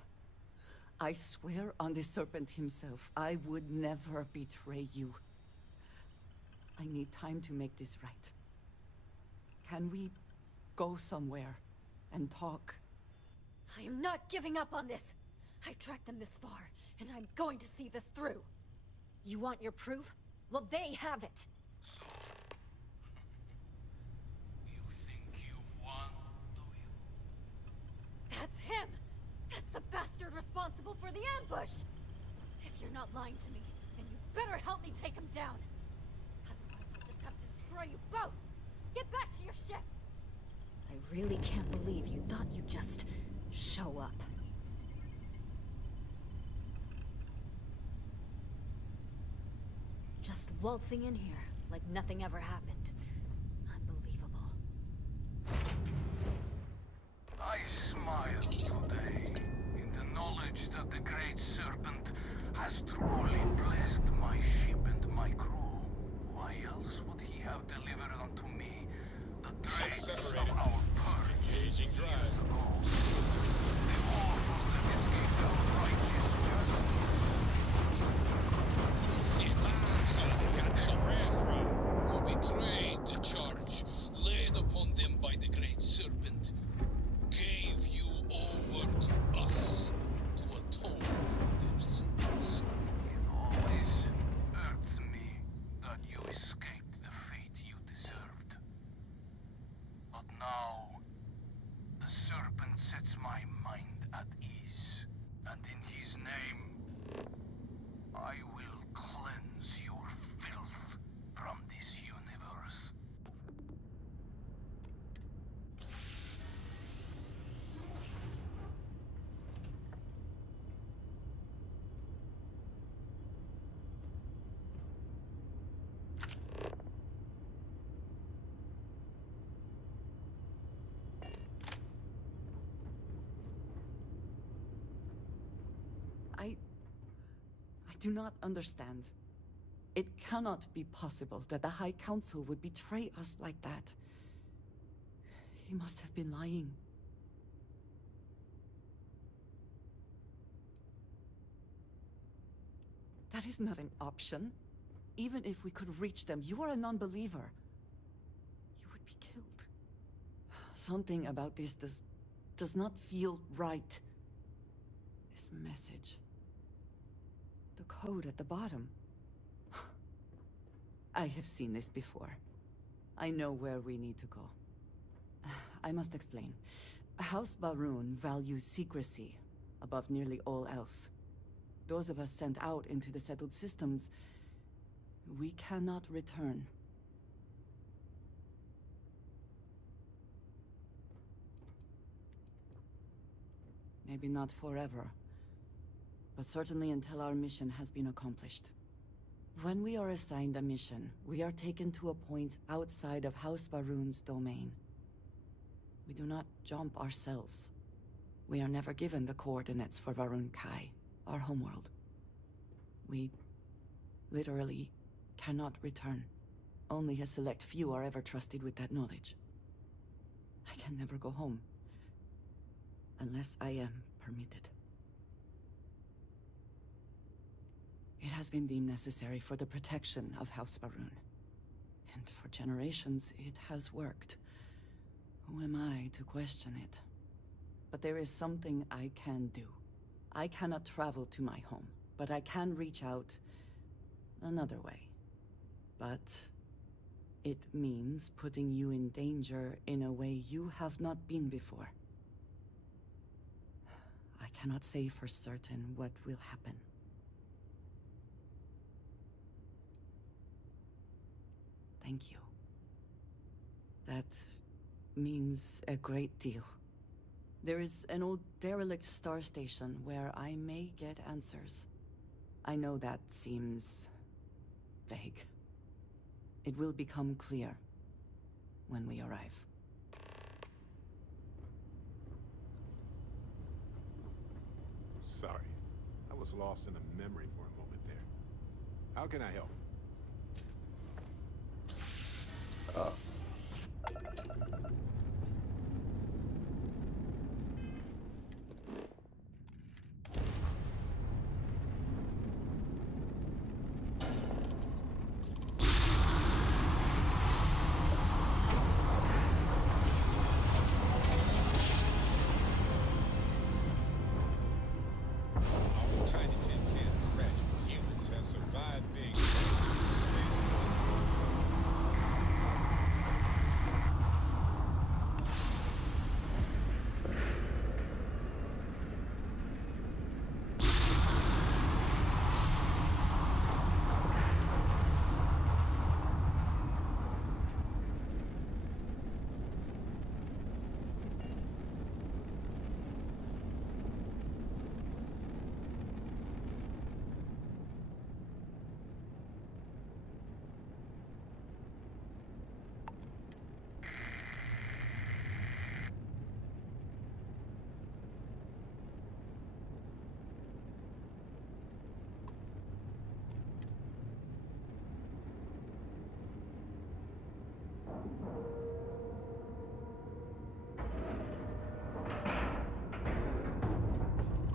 I swear on the serpent himself, I would never betray you. I need time to make this right. Can we go somewhere and talk? I am not giving up on this! I've tracked them this far, and I'm going to see this through. You want your proof? Well, they have it. So, you think you've won, do you? That's him! That's the bastard responsible for the ambush! If you're not lying to me, then you better help me take him down. Otherwise, I'll just have to destroy you both! Get back to your ship! I really can't believe you thought you'd just show up. Just waltzing in here like nothing ever happened. Unbelievable. I smile today in the knowledge that the Great Serpent has truly blessed my ship and my crew. Why else would he have delivered unto me the dregs of our purge Engaging drive. years ago? The awful that escaped our righteous judgment. Who betrayed the charge laid upon them by the Great Serpent, gave you over to us to atone for their sins. It always hurts me that you escaped the fate you deserved. But now, the serpent sets my mind at ease, and in his name, I will cleanse your filth from this universe. I do not understand. It cannot be possible that the High Council would betray us like that. He must have been lying. That is not an option. Even if we could reach them, you are a non-believer. You would be killed. Something about this does not feel right. This message. The code at the bottom. I have seen this before. I know where we need to go. I must explain. House Baroon values secrecy above nearly all else. Those of us sent out into the settled systems, we cannot return. Maybe not forever, but certainly until our mission has been accomplished. When we are assigned a mission, we are taken to a point outside of House Baroon's domain. We do not jump ourselves. We are never given the coordinates for Varun Kai, our homeworld. We literally cannot return. Only a select few are ever trusted with that knowledge. I can never go home, unless I am permitted. It has been deemed necessary for the protection of House Baroon. And for generations, it has worked. Who am I to question it? But there is something I can do. I cannot travel to my home, but I can reach out another way. But it means putting you in danger in a way you have not been before. I cannot say for certain what will happen. Thank you. That means a great deal. There is an old derelict star station where I may get answers. I know that seems vague. It will become clear when we arrive. Sorry. I was lost in a memory for a moment there. How can I help? Our tiny tin can of fragile humans has survived being in space once more.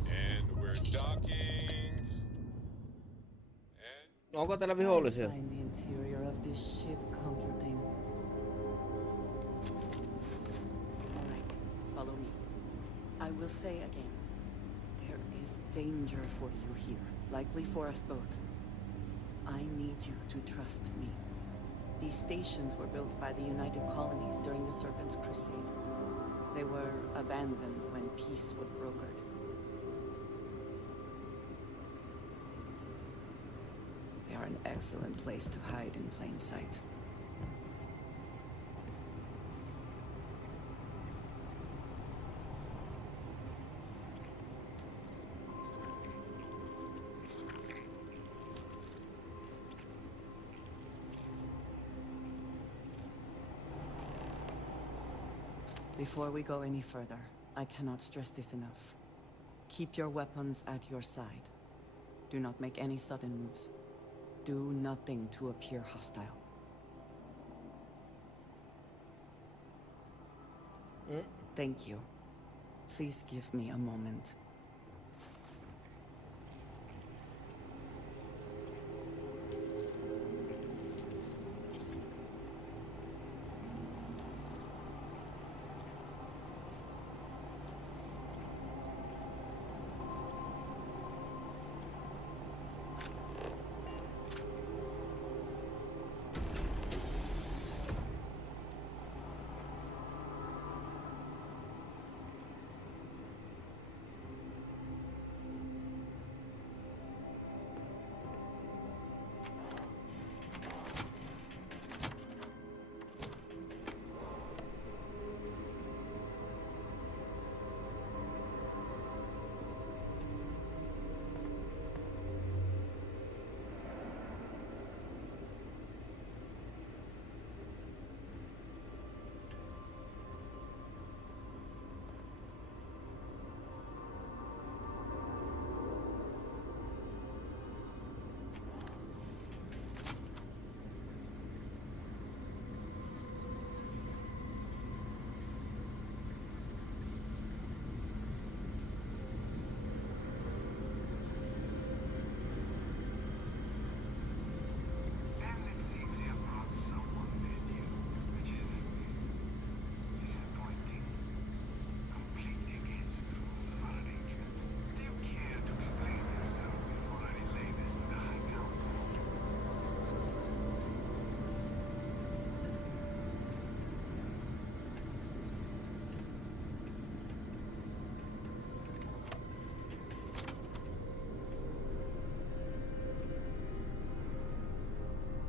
And we're docking. Onko täällä vihollisia? I find the interior of this ship comforting. All right, follow me. I will say again, there is danger for you here, likely for us both. I need you to trust me. These stations were built by the United Colonies during the Serpent's Crusade. They were abandoned when peace was brokered. They are an excellent place to hide in plain sight. Before we go any further, I cannot stress this enough. Keep your weapons at your side. Do not make any sudden moves. Do nothing to appear hostile. Thank you. Please give me a moment.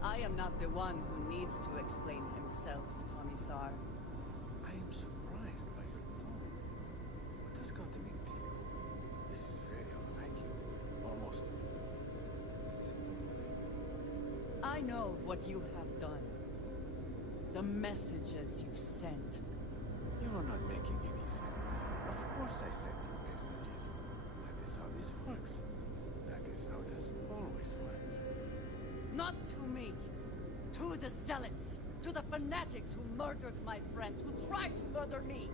I am not the one who needs to explain himself, Commissar. I am surprised by your tone. What has gotten into you? This is very unlike you. Almost insubordinate. I know what you have done. The messages you sent. You are not making any sense. Of course I send you messages. That is how this works. That is how it has always worked. Not to me. To the Zealots. To the fanatics who murdered my friends, who tried to murder me!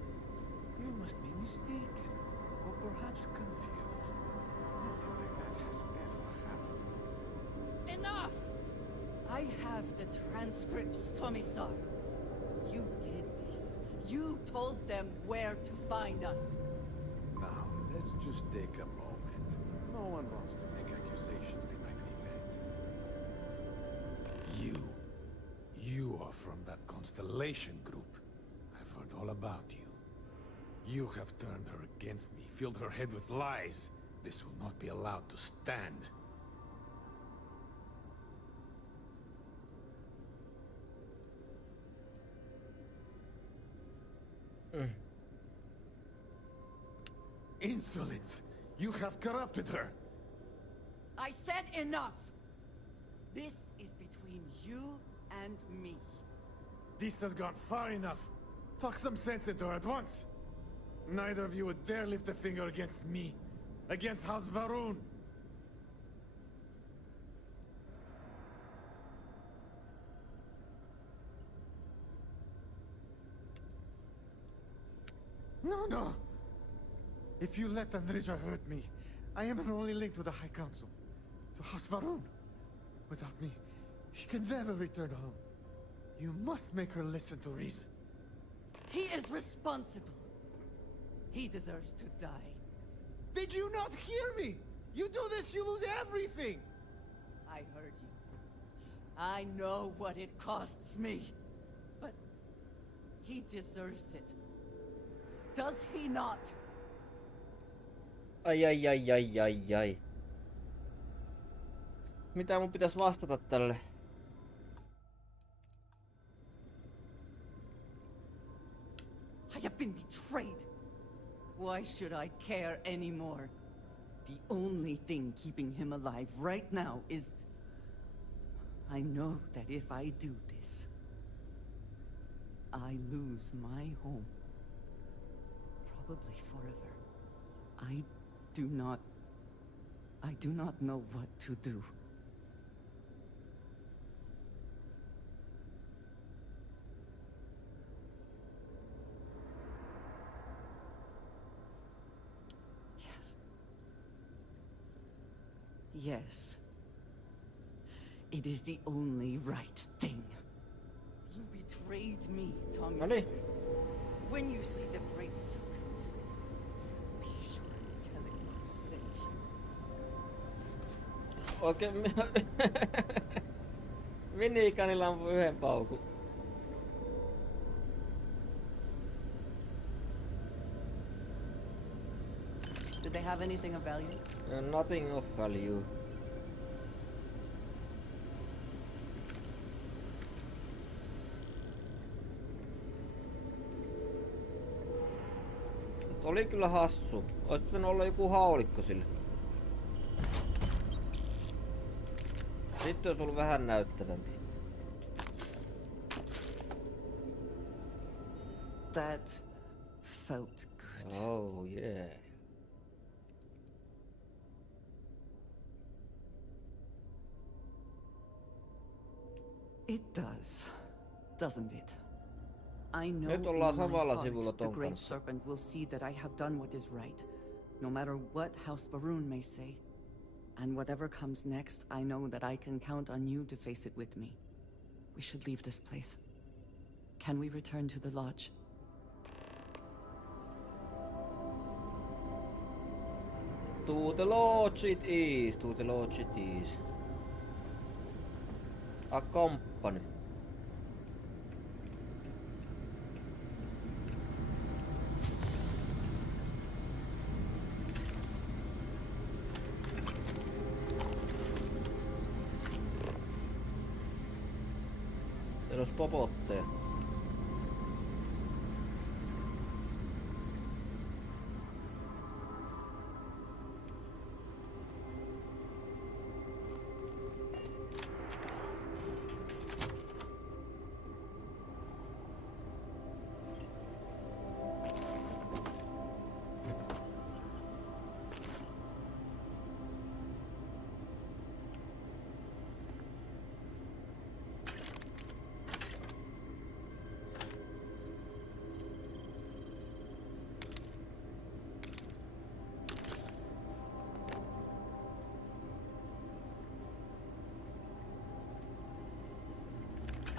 You must be mistaken, or perhaps confused. Nothing like that has ever happened. Enough! I have the transcripts, Tomisar. You did this. You told them where to find us. Now, let's just take a moment. No one wants to make accusations they might regret. You are from that Constellation group. I've heard all about you. You have turned her against me, filled her head with lies. This will not be allowed to stand. Insolence! You have corrupted her! I said enough! This is between you and me. This has gone far enough. Talk some sense into her at once. Neither of you would dare lift a finger against me. Against House Varun. No! If you let Andreja hurt me, I am her only link to the High Council. To House Varun. Without me, she can never return home. You must make her listen to reason. He is responsible. He deserves to die. Did you not hear me? You do this, you lose everything! I heard you. I know what it costs me. But he deserves it. Does he not? Ai. Mitä mun pitäisi vastata tälle? I have been betrayed. Why should I care anymore? The only thing keeping him alive right now is... I know that if I do this, I lose my home. Probably forever. I do not know what to do. Yes. It is the only right thing. You betrayed me, Tommy. Ali. When you see the Great Serpent, be sure and tell it who sent you. Oikein Minikanilla ampui yhden paukun. Did they have anything of value? Nothing of value. Mut oli kyllä hassu. Ois pitänyt olla joku haulikko sille. Sitten olisi ollut vähän näyttävämpi. That felt good. Oh yeah. It does, doesn't it? I know Nyt in ollaan my samalla heart sivulla the ton Great kanssa. Serpent will see that I have done what is right, no matter what House Varun may say. And whatever comes next, I know that I can count on you to face it with me. We should leave this place. Can we return to the lodge? To the lodge it is, to the lodge it is. A company. Siellä olisi popotteja.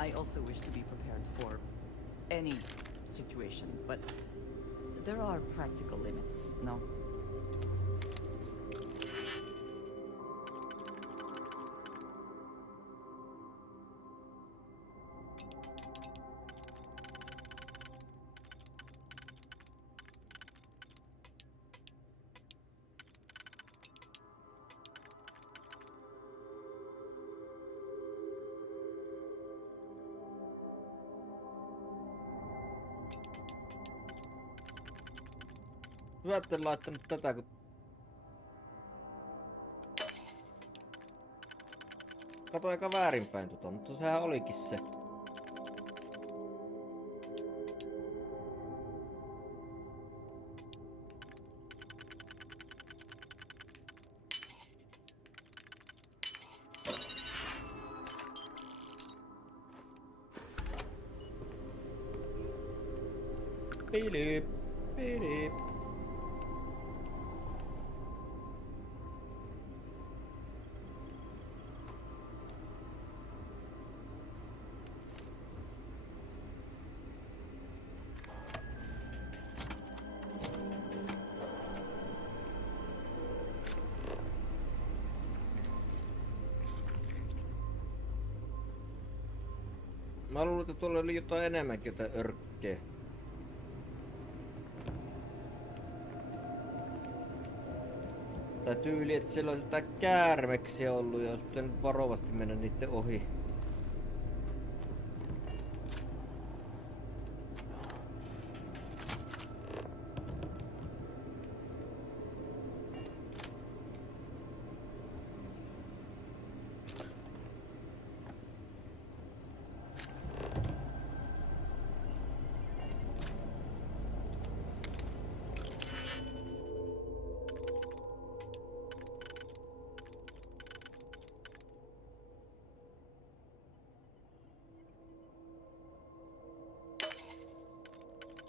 I also wish to be prepared for any situation, but there are practical limits, no? Hyvä, että en laittanut tätä, kun... Kato aika väärinpäin mutta sehän olikin se. Pilip, pilip. Mä luulen, että tuolla oli jotain enemmänkin jotain örkkeä. Tai tyyli, että siellä on jotain käärmeksiä ollut ja olisi pitänyt varovasti mennä niitten ohi.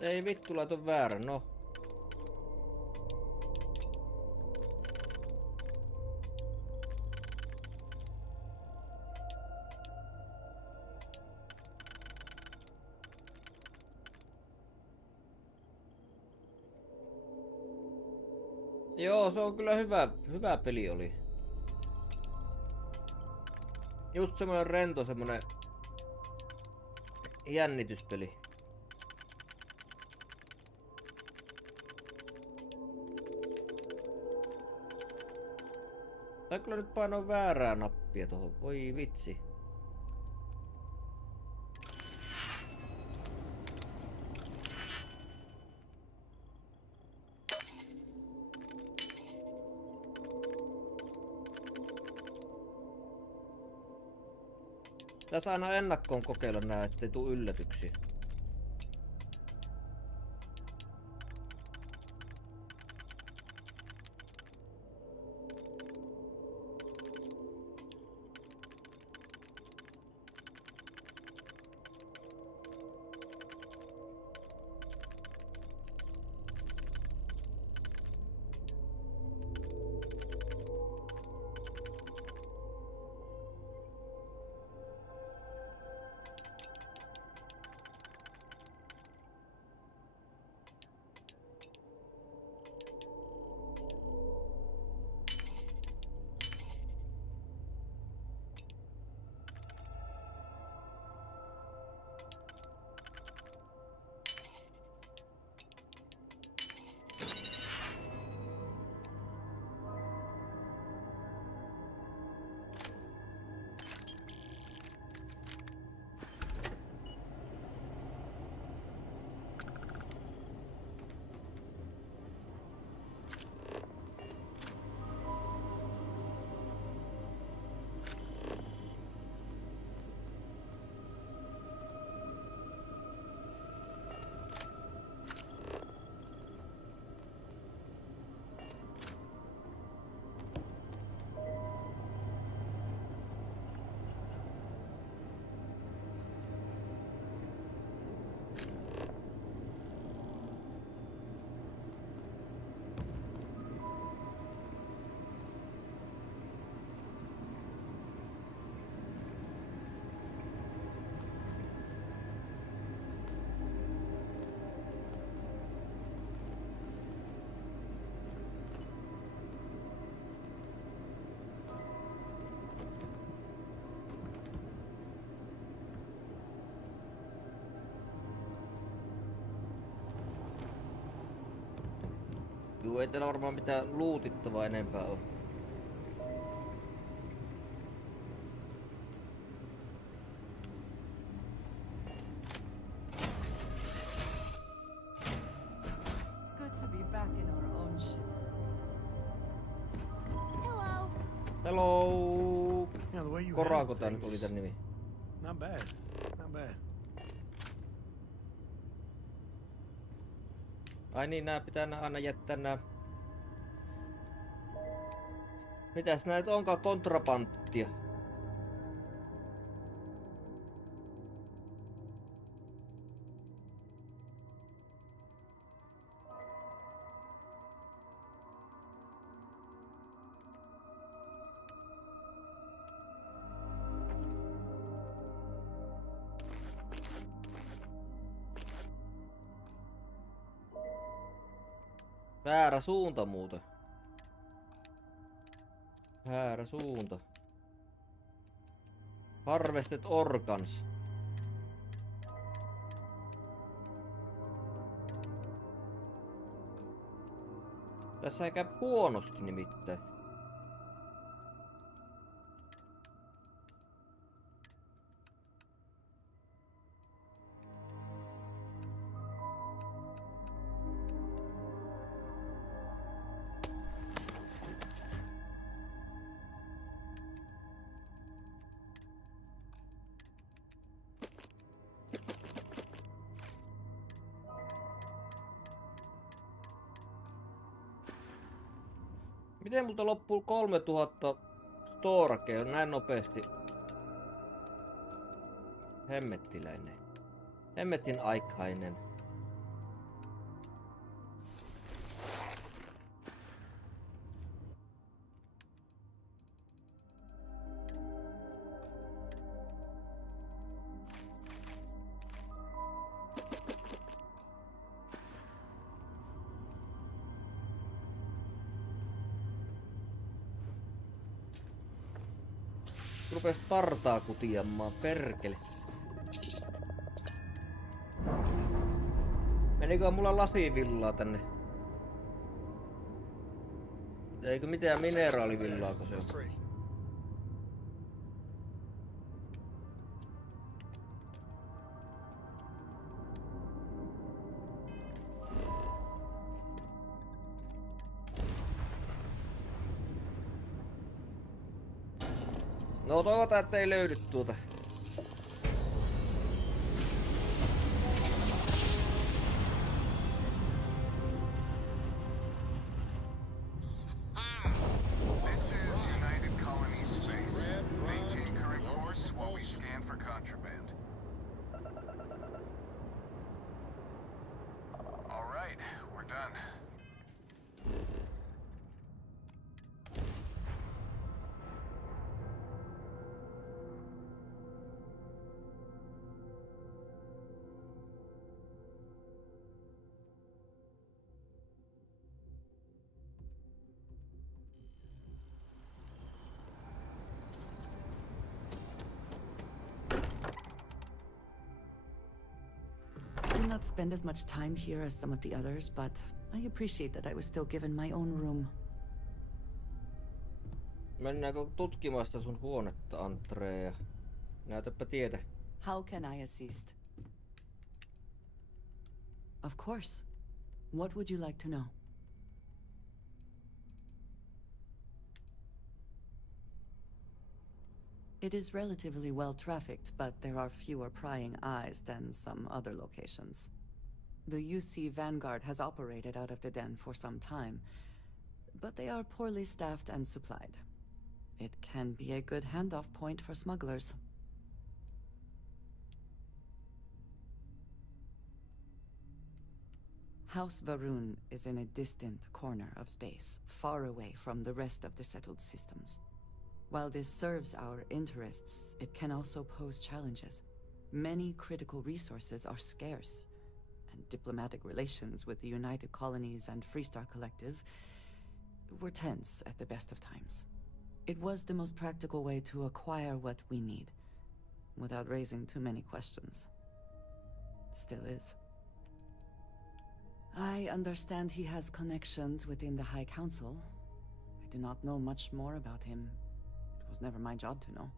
Ei vittu, laiton väärän, no. Joo, se on kyllä hyvä peli oli. Just semmonen rento, semmonen jännityspeli. Tai kyllä nyt painoin väärää nappia tohon, voi vitsi. Tässä aina ennakkoon kokeilla nää, ettei tuu yllätyksiä. Juu, ei täällä varmaan mitään luutittavaa enempää oo. It's good to be back in our own ship. Hello. Hello! Yeah, the way you Korako handle tää nyt oli tän nimi. Not bad. Not bad. Ai niin, nää pitää aina jättää nää... Mitäs nää nyt onkaan kontrabanttia? Väärä suunta muuten. Väärä suunta. Harvested organs. Tässä ei käy huonosti nimittäin. Miten multa loppuu 3000 storkea näin nopeasti? Hemmettiläinen. Hemmetin aikainen. Rupes partaa kutiamaan, perkele. Menikö mulla lasivillaa tänne? Eikö mitään mineraalivillaa, kun se on? No toivotaan, että ei löydy tuota. I do not spend as much time here as some of the others, but I appreciate that I was still given my own room. Mennäänkö tutkimaan sitä sun huonetta, Andrea? Näytäpä tietä. How can I assist? Of course. What would you like to know? It is relatively well trafficked, but there are fewer prying eyes than some other locations. The UC Vanguard has operated out of the den for some time, but they are poorly staffed and supplied. It can be a good handoff point for smugglers. House Varun is in a distant corner of space, far away from the rest of the settled systems. While this serves our interests, it can also pose challenges. Many critical resources are scarce, and diplomatic relations with the United Colonies and Freestar Collective were tense at the best of times. It was the most practical way to acquire what we need, without raising too many questions. Still is. I understand he has connections within the High Council. I do not know much more about him. It was never my job to know.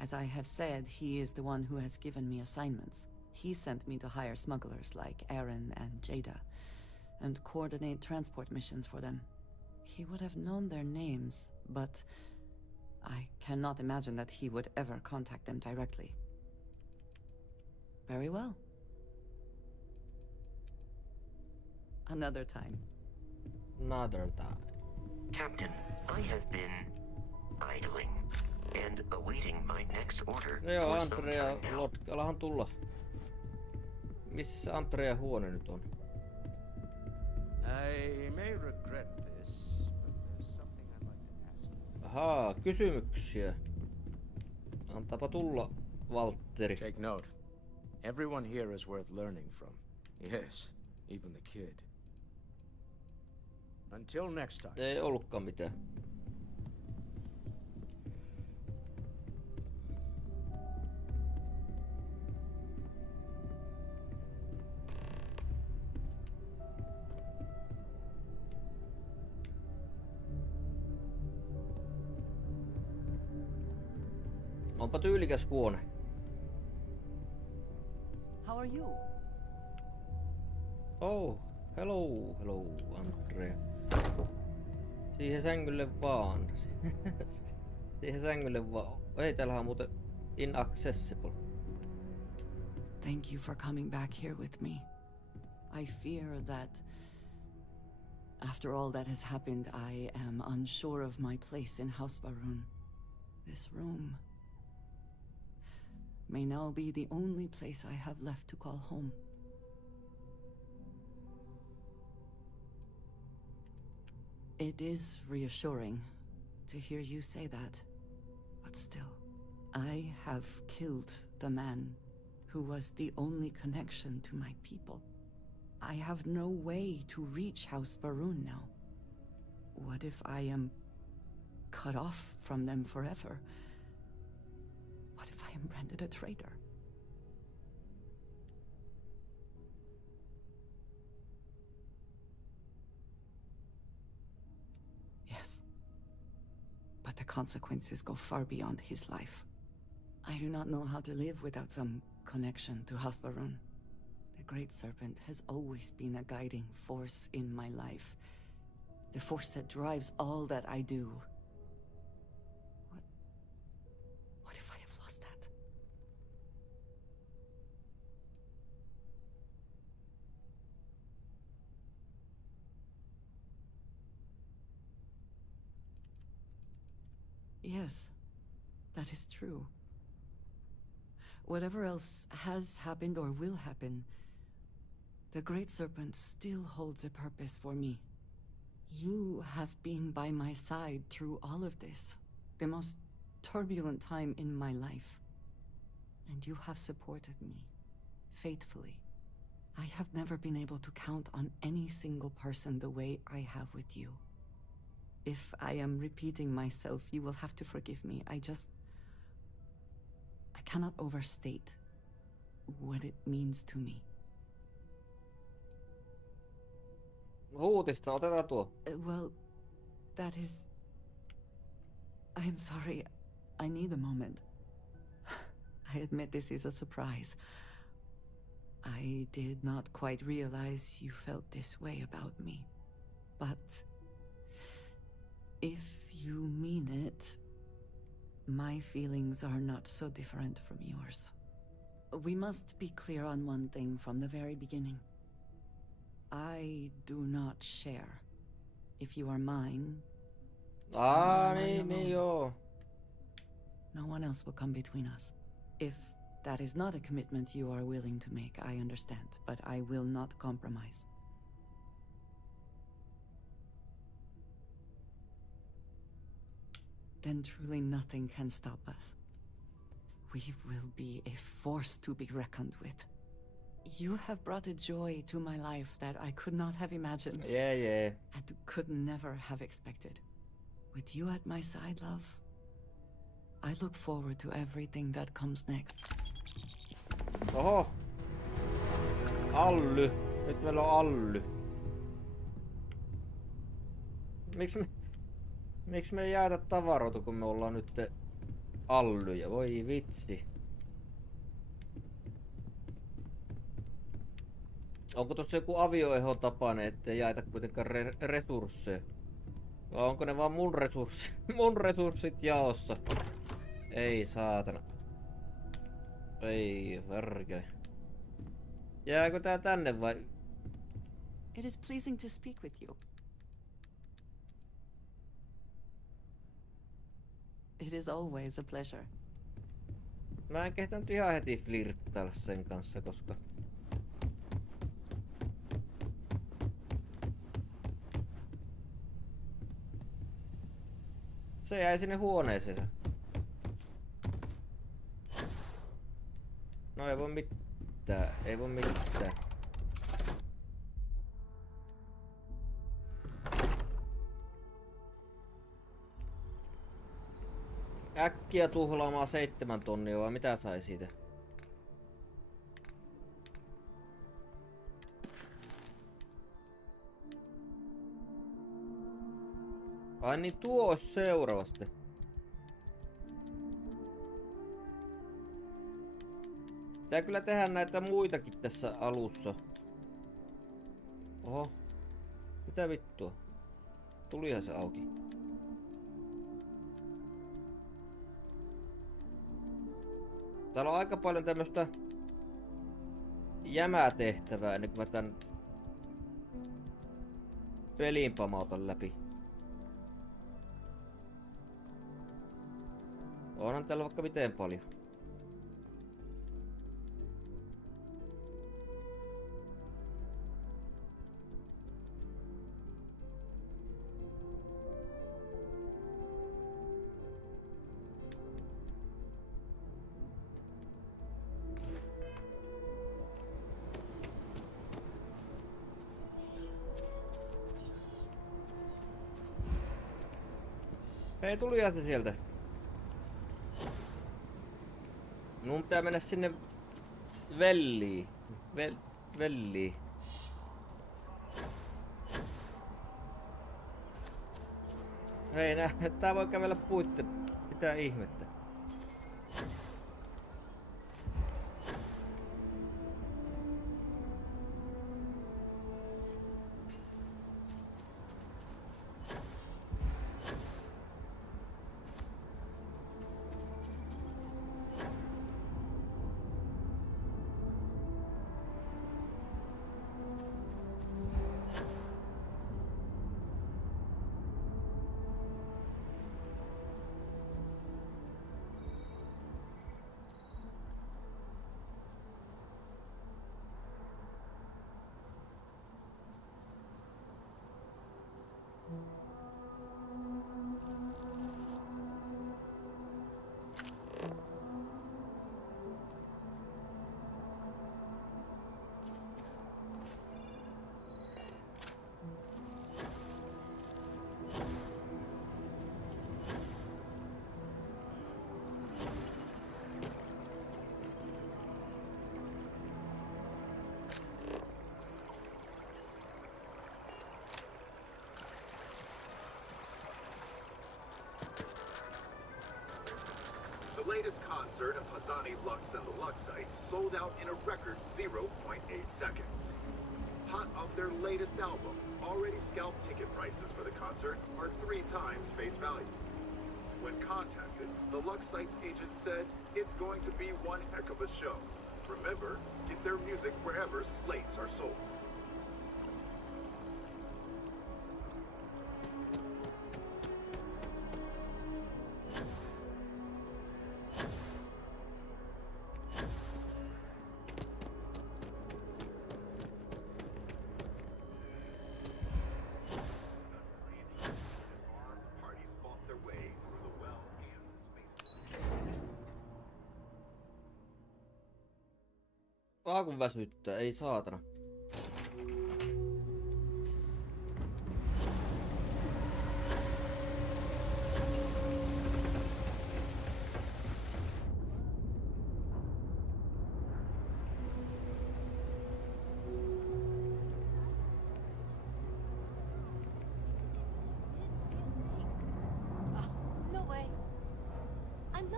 As I have said, he is the one who has given me assignments. He sent me to hire smugglers like Aaron and Jada, and coordinate transport missions for them. He would have known their names, but I cannot imagine that he would ever contact them directly. Very well. Another time. Another time. Captain, I have been idling and awaiting my next order. No joo, for some Andrea, time now. alahan tulla. Missä se Andrea huone nyt on? I may regret this, but there's something I'd like to ask you. Ahaa, kysymyksiä. Antaapa tulla, Valtteri. Take note. Everyone here is worth learning from. Yes, even the kid. Until next time. Ei ollutkaan mitään. Onpa tyylikäs huone. How are you? Oh, hello, Andrea. Siihen sängylle vaan. Siihen sängylle vaan. Ei, täällä on muuten inaccessible. Thank you for coming back here with me. I fear that after all that has happened, I am unsure of my place in House Baroon. This room may now be the only place I have left to call home. It is reassuring to hear you say that, but still, I have killed the man who was the only connection to my people. I have no way to reach House Baroon now. What if I am cut off from them forever? What if I am branded a traitor? Yes. But the consequences go far beyond his life. I do not know how to live without some connection to House Baroon. The Great Serpent has always been a guiding force in my life. The force that drives all that I do. What if I have lost that? Yes, that is true. Whatever else has happened or will happen, the Great Serpent still holds a purpose for me. You have been by my side through all of this, the most turbulent time in my life. And you have supported me, faithfully. I have never been able to count on any single person the way I have with you. If I am repeating myself, you will have to forgive me. I cannot overstate what it means to me. Huutista, otetaan tuo. Well, that is... I am sorry. I need a moment. I admit this is a surprise. I did not quite realize you felt this way about me. But if you mean it, my feelings are not so different from yours. We must be clear on one thing from the very beginning. I do not share. If you are mine, niin joo. no one else will come between us. If that is not a commitment you are willing to make, I understand, but I will not compromise. Then truly nothing can stop us. We will be a force to be reckoned with. You have brought a joy to my life that I could not have imagined. Yeah. And could never have expected. With you at my side, love, I look forward to everything that comes next. Oho. Ally. Nyt meillä on Ally. Miksi me ei jäätä tavaroita, kun me ollaan nyt Allyjä? Voi vitsi. Onko tossa joku avioeho tapainen, ettei jaeta kuitenkaan resursseja? Vai onko ne vaan mun resurssit jaossa? Ei saatana. Ei verkele. Jääkö tää tänne vai? It is pleasing to speak with you. It is always a pleasure. Mä en kehtänyt ihan heti flirttailla sen kanssa, koska se jäi sinne huoneeseensa. No ei voi mitään, ei voi mitään. Äkkiä tuhlaamaan 7 tonnia, vai mitä sai siitä? Ai niin, tuo olisi seuraavasti. Pitää kyllä tehdä näitä muitakin tässä alussa. Oho. Mitä vittua? Tulihan se auki. Täällä on aika paljon tämmöstä jämätehtävää ennen kuin mä tän pelin pamautan läpi. Onhan täällä vaikka miten paljon. Hei, tulihan se sieltä. Mun pitää mennä sinne velliin. Velliin. Hei, tää voi kävellä puitte. Mitä ihmettä. The latest concert of Hassani Lux and the Luxite sold out in a record 0.8 seconds. Hot off their latest album, already scalped ticket prices for the concert are 3 times face value. When contacted, the Luxite's agent said it's going to be one heck of a show. Remember, get their music wherever slates are sold. Kun väsyttää, ei saatana.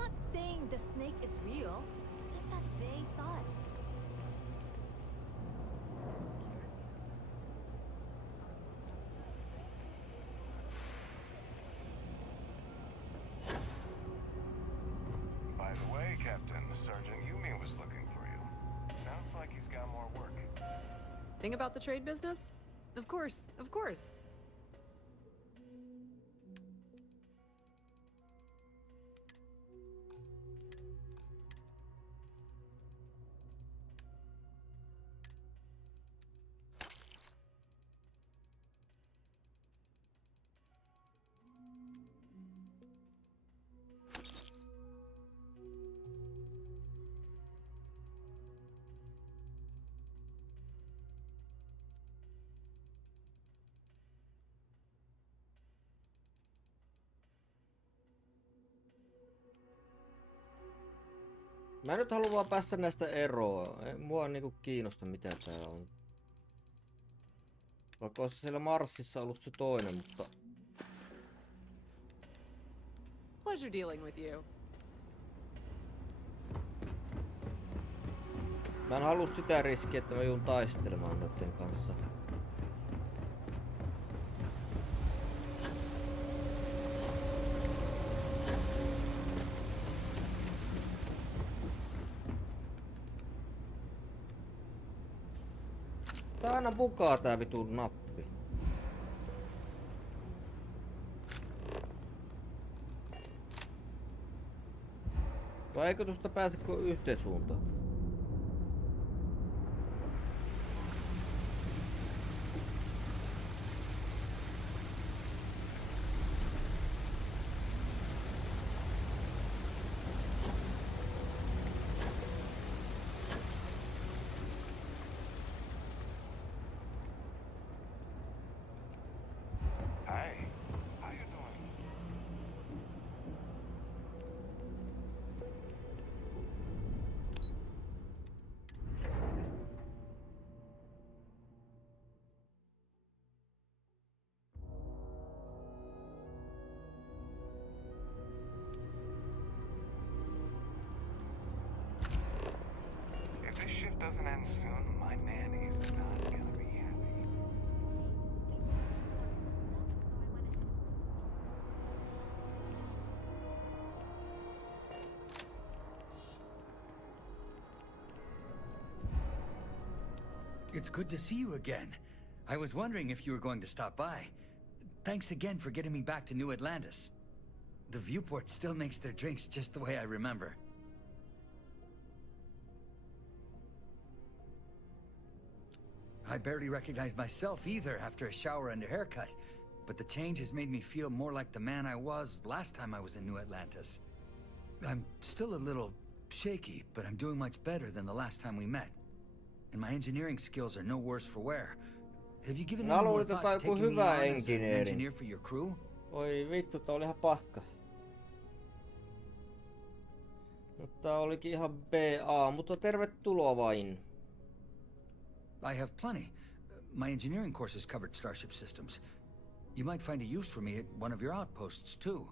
not saying the snake is real, just that they saw it. By the way, Captain, Sergeant Yumi was looking for you. Sounds like he's got more work. Thing about the trade business? Of course, of course. Mä nyt haluan vaan päästä näistä eroon. Ei mua niinku kiinnosta mitä tää on. Vaikka olisi siellä Marsissa ollut se toinen, mutta... Pleasure dealing with you. Mä en halua sitä riskiä, että mä joudun taistelemaan noiden kanssa. Tää aina bukaa tää vitun nappi. Vai eikö tuosta pääse kuin yhteen suuntaan? Hey, how you doing? If this shift doesn't end soon, my man is not gonna be happy. It's good to see you again. I was wondering if you were going to stop by. Thanks again for getting me back to New Atlantis. The viewport still makes their drinks just the way I remember. I barely recognize myself either after a shower and a haircut, but the change has made me feel more like the man I was last time I was in New Atlantis. I'm still a little shaky, but I'm doing much better than the last time we met. And my engineering skills are no worse for wear. Have you given any more thought to taking me on as an engineer for your crew? Oi vittu, tää oli ihan paska. Mutta tää olikin ihan BA, mutta tervetuloa vain. I have plenty. My engineering courses covered starship systems. You might find a use for me at one of your outposts, too.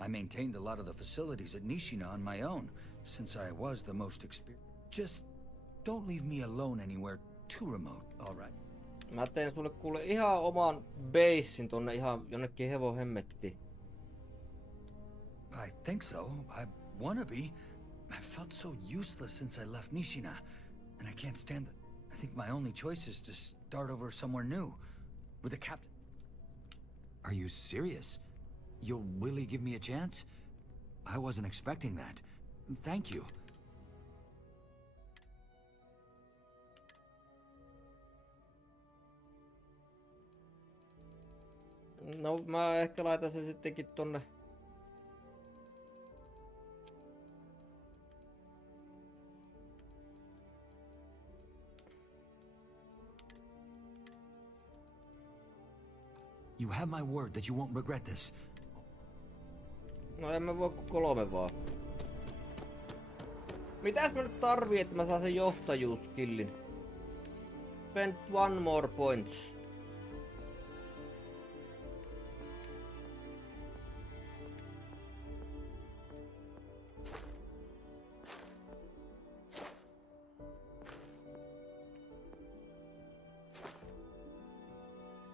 I maintained a lot of the facilities at Nishina on my own, since I was the most experienced. Just don't leave me alone anywhere too remote, all right? Mä teen sulle kuule ihan oman basein tonne ihan jonnekin hevohemmettiin. I think so. I wanna be. I felt so useless since I left Nishina, and I can't stand it. I think my only choice is to start over somewhere new, with a captain. Are you serious? You'll really give me a chance? I wasn't expecting that. Thank you. No mä ehkä laitan sen sittenkin tonne. You have my word that you won't regret this. No en mä voi kuin 3 vaan. Mitäs mä nyt tarvii, että mä saan sen johtajuuskillin? Spend 1 more points.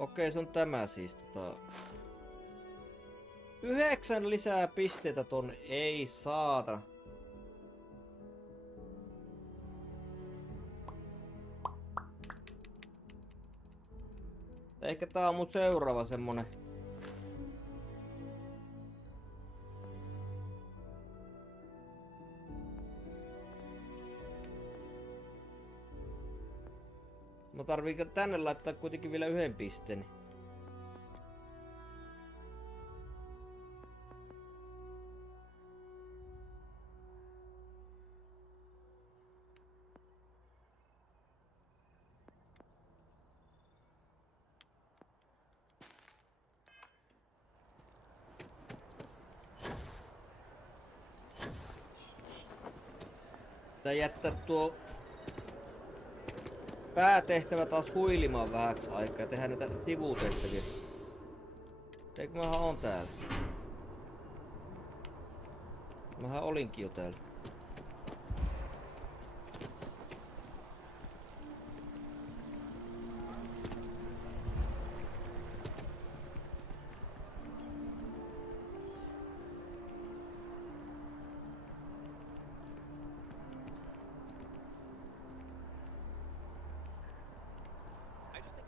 Okei, se on tämä siis 9 lisää pisteitä ton, ei saata. Ehkä tää on mun seuraava semmonen. Mä tarviinko tänne laittaa kuitenkin vielä 1 pisteen? Tää jättää tuo päätehtävä taas huilimaan vähäksi aikaa ja tehdään näitä sivutehtäviä. Eikö mähän on täällä? Mähän olinkin jo täällä.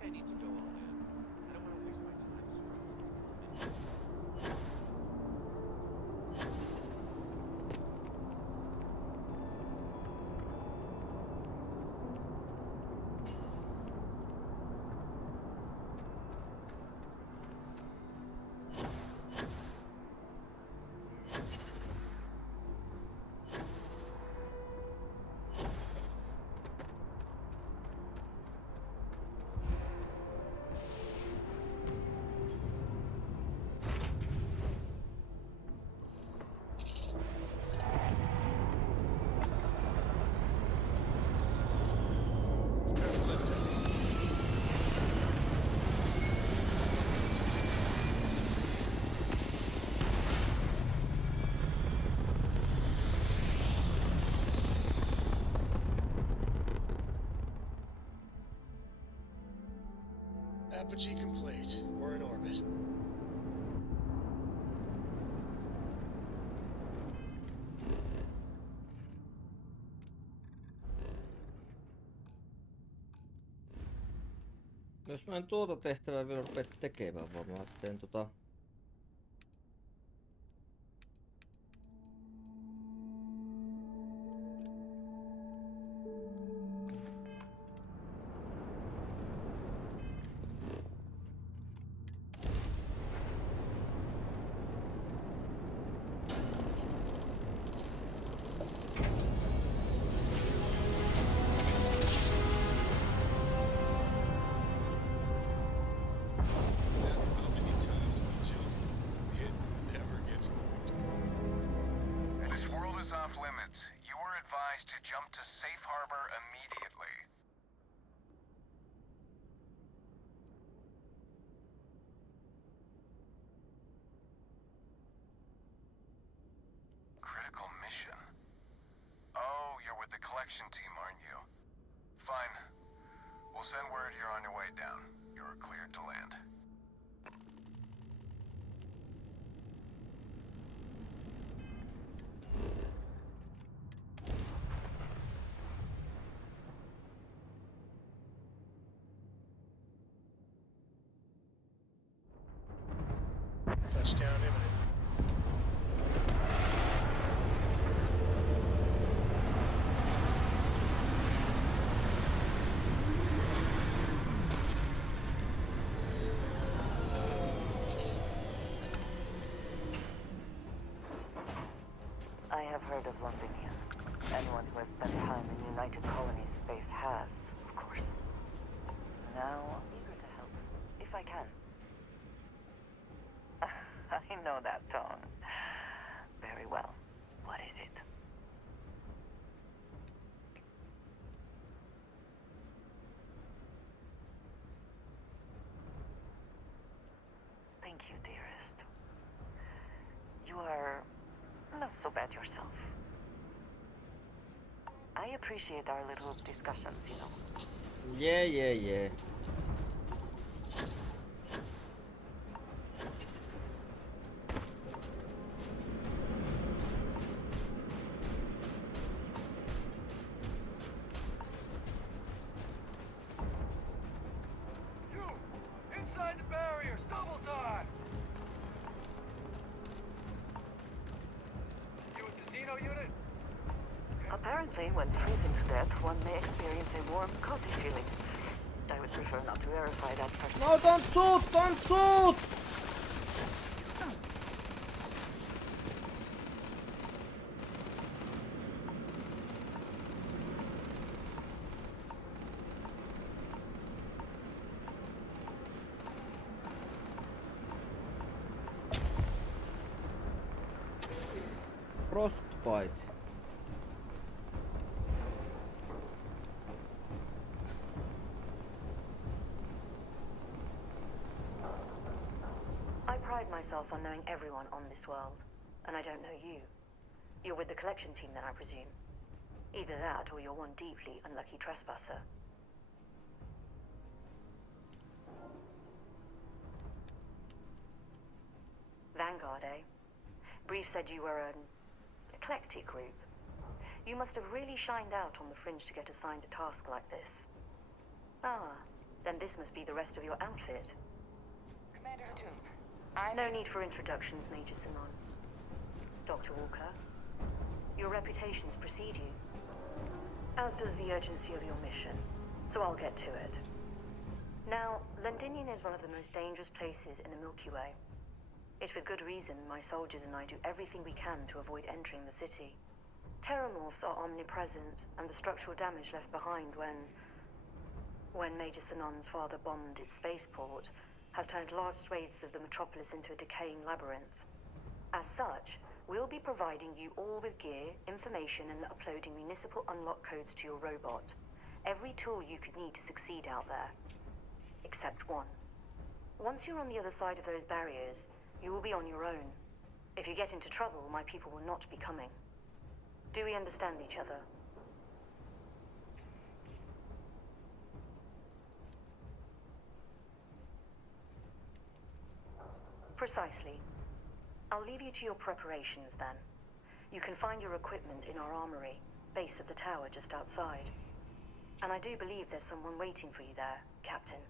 I need to go all in. I don't want to waste my time struggling. Apogee complete. We're in orbit. Jos mä en tuota tehtävää vielä rupea tekemään, vaan mä teen team, aren't you? Fine. We'll send word you're on your way down. You're cleared to land. Touchdown imminent. I have heard of Londonia. Anyone who has spent time in United Colonies space has, of course. Now, I'm eager to help, if I can. I know that tone. Very well. What is it? Thank you, dearest. You are not so bad yourself. I appreciate our little discussions, you know. Yeah. Apparently, when freezing to death, one may experience a warm, cozy feeling. I would prefer not to verify that first. No, don't shoot! Don't shoot! Frostbite. I pride myself on knowing everyone on this world, and I don't know you. You're with the collection team then, I presume. Either that, or you're one deeply unlucky trespasser. Vanguard, eh? Brief said you were an eclectic group. You must have really shined out on the fringe to get assigned a task like this. Ah, then this must be the rest of your outfit. Commander Hatum, No need for introductions, Major Sinon. Dr. Walker, your reputations precede you, as does the urgency of your mission, so I'll get to it. Now, Londinium is one of the most dangerous places in the Milky Way. It's with good reason my soldiers and I do everything we can to avoid entering the city. Terramorphs are omnipresent, and the structural damage left behind when Major Sinon's father bombed its spaceport has turned large swathes of the metropolis into a decaying labyrinth. As such, we'll be providing you all with gear, information, and uploading municipal unlock codes to your robot. Every tool you could need to succeed out there. Except one. Once you're on the other side of those barriers, you will be on your own. If you get into trouble, my people will not be coming. Do we understand each other? Precisely. I'll leave you to your preparations then. You can find your equipment in our armory, base of the tower just outside. And I do believe there's someone waiting for you there, Captain.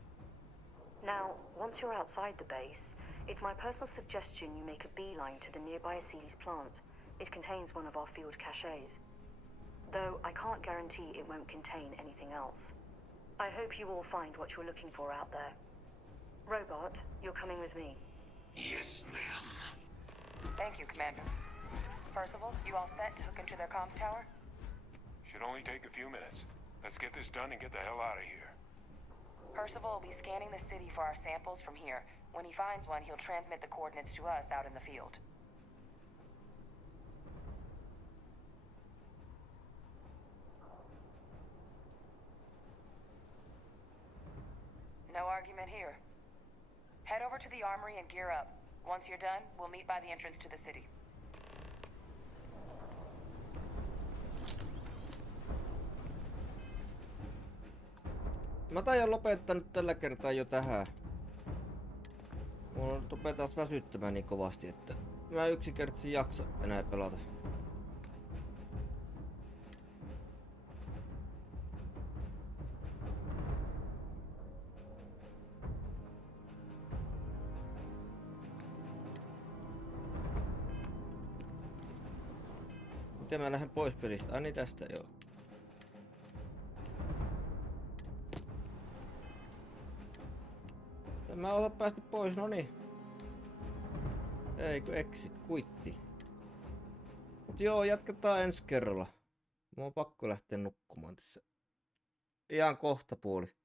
Now, once you're outside the base, it's my personal suggestion you make a beeline to the nearby Aceles plant. It contains one of our field caches. Though I can't guarantee it won't contain anything else. I hope you all find what you're looking for out there. Robot, you're coming with me. Yes, ma'am. Thank you, Commander. Percival, you all set to hook into their comms tower? Should only take a few minutes. Let's get this done and get the hell out of here. Percival will be scanning the city for our samples from here. When he finds one, he'll transmit the coordinates to us out in the field. No argument here. Head over to the armory and gear up. Once you're done, we'll meet by the entrance to the city. Mä taian lopettaa nyt tällä kertaa jo tähän. Mulla rupeaa taas väsyttämään niin kovasti, että mä yksinkertaisesti jaksa enää pelata. Miten mä lähden pois pelistä? Ai niin tästä joo. En mä osaa päästä pois, no niin. Eikö exit, kuitti. Mut joo, jatketaan ensi kerralla. Mun on pakko lähteä nukkumaan tässä. Ihan kohta puoli.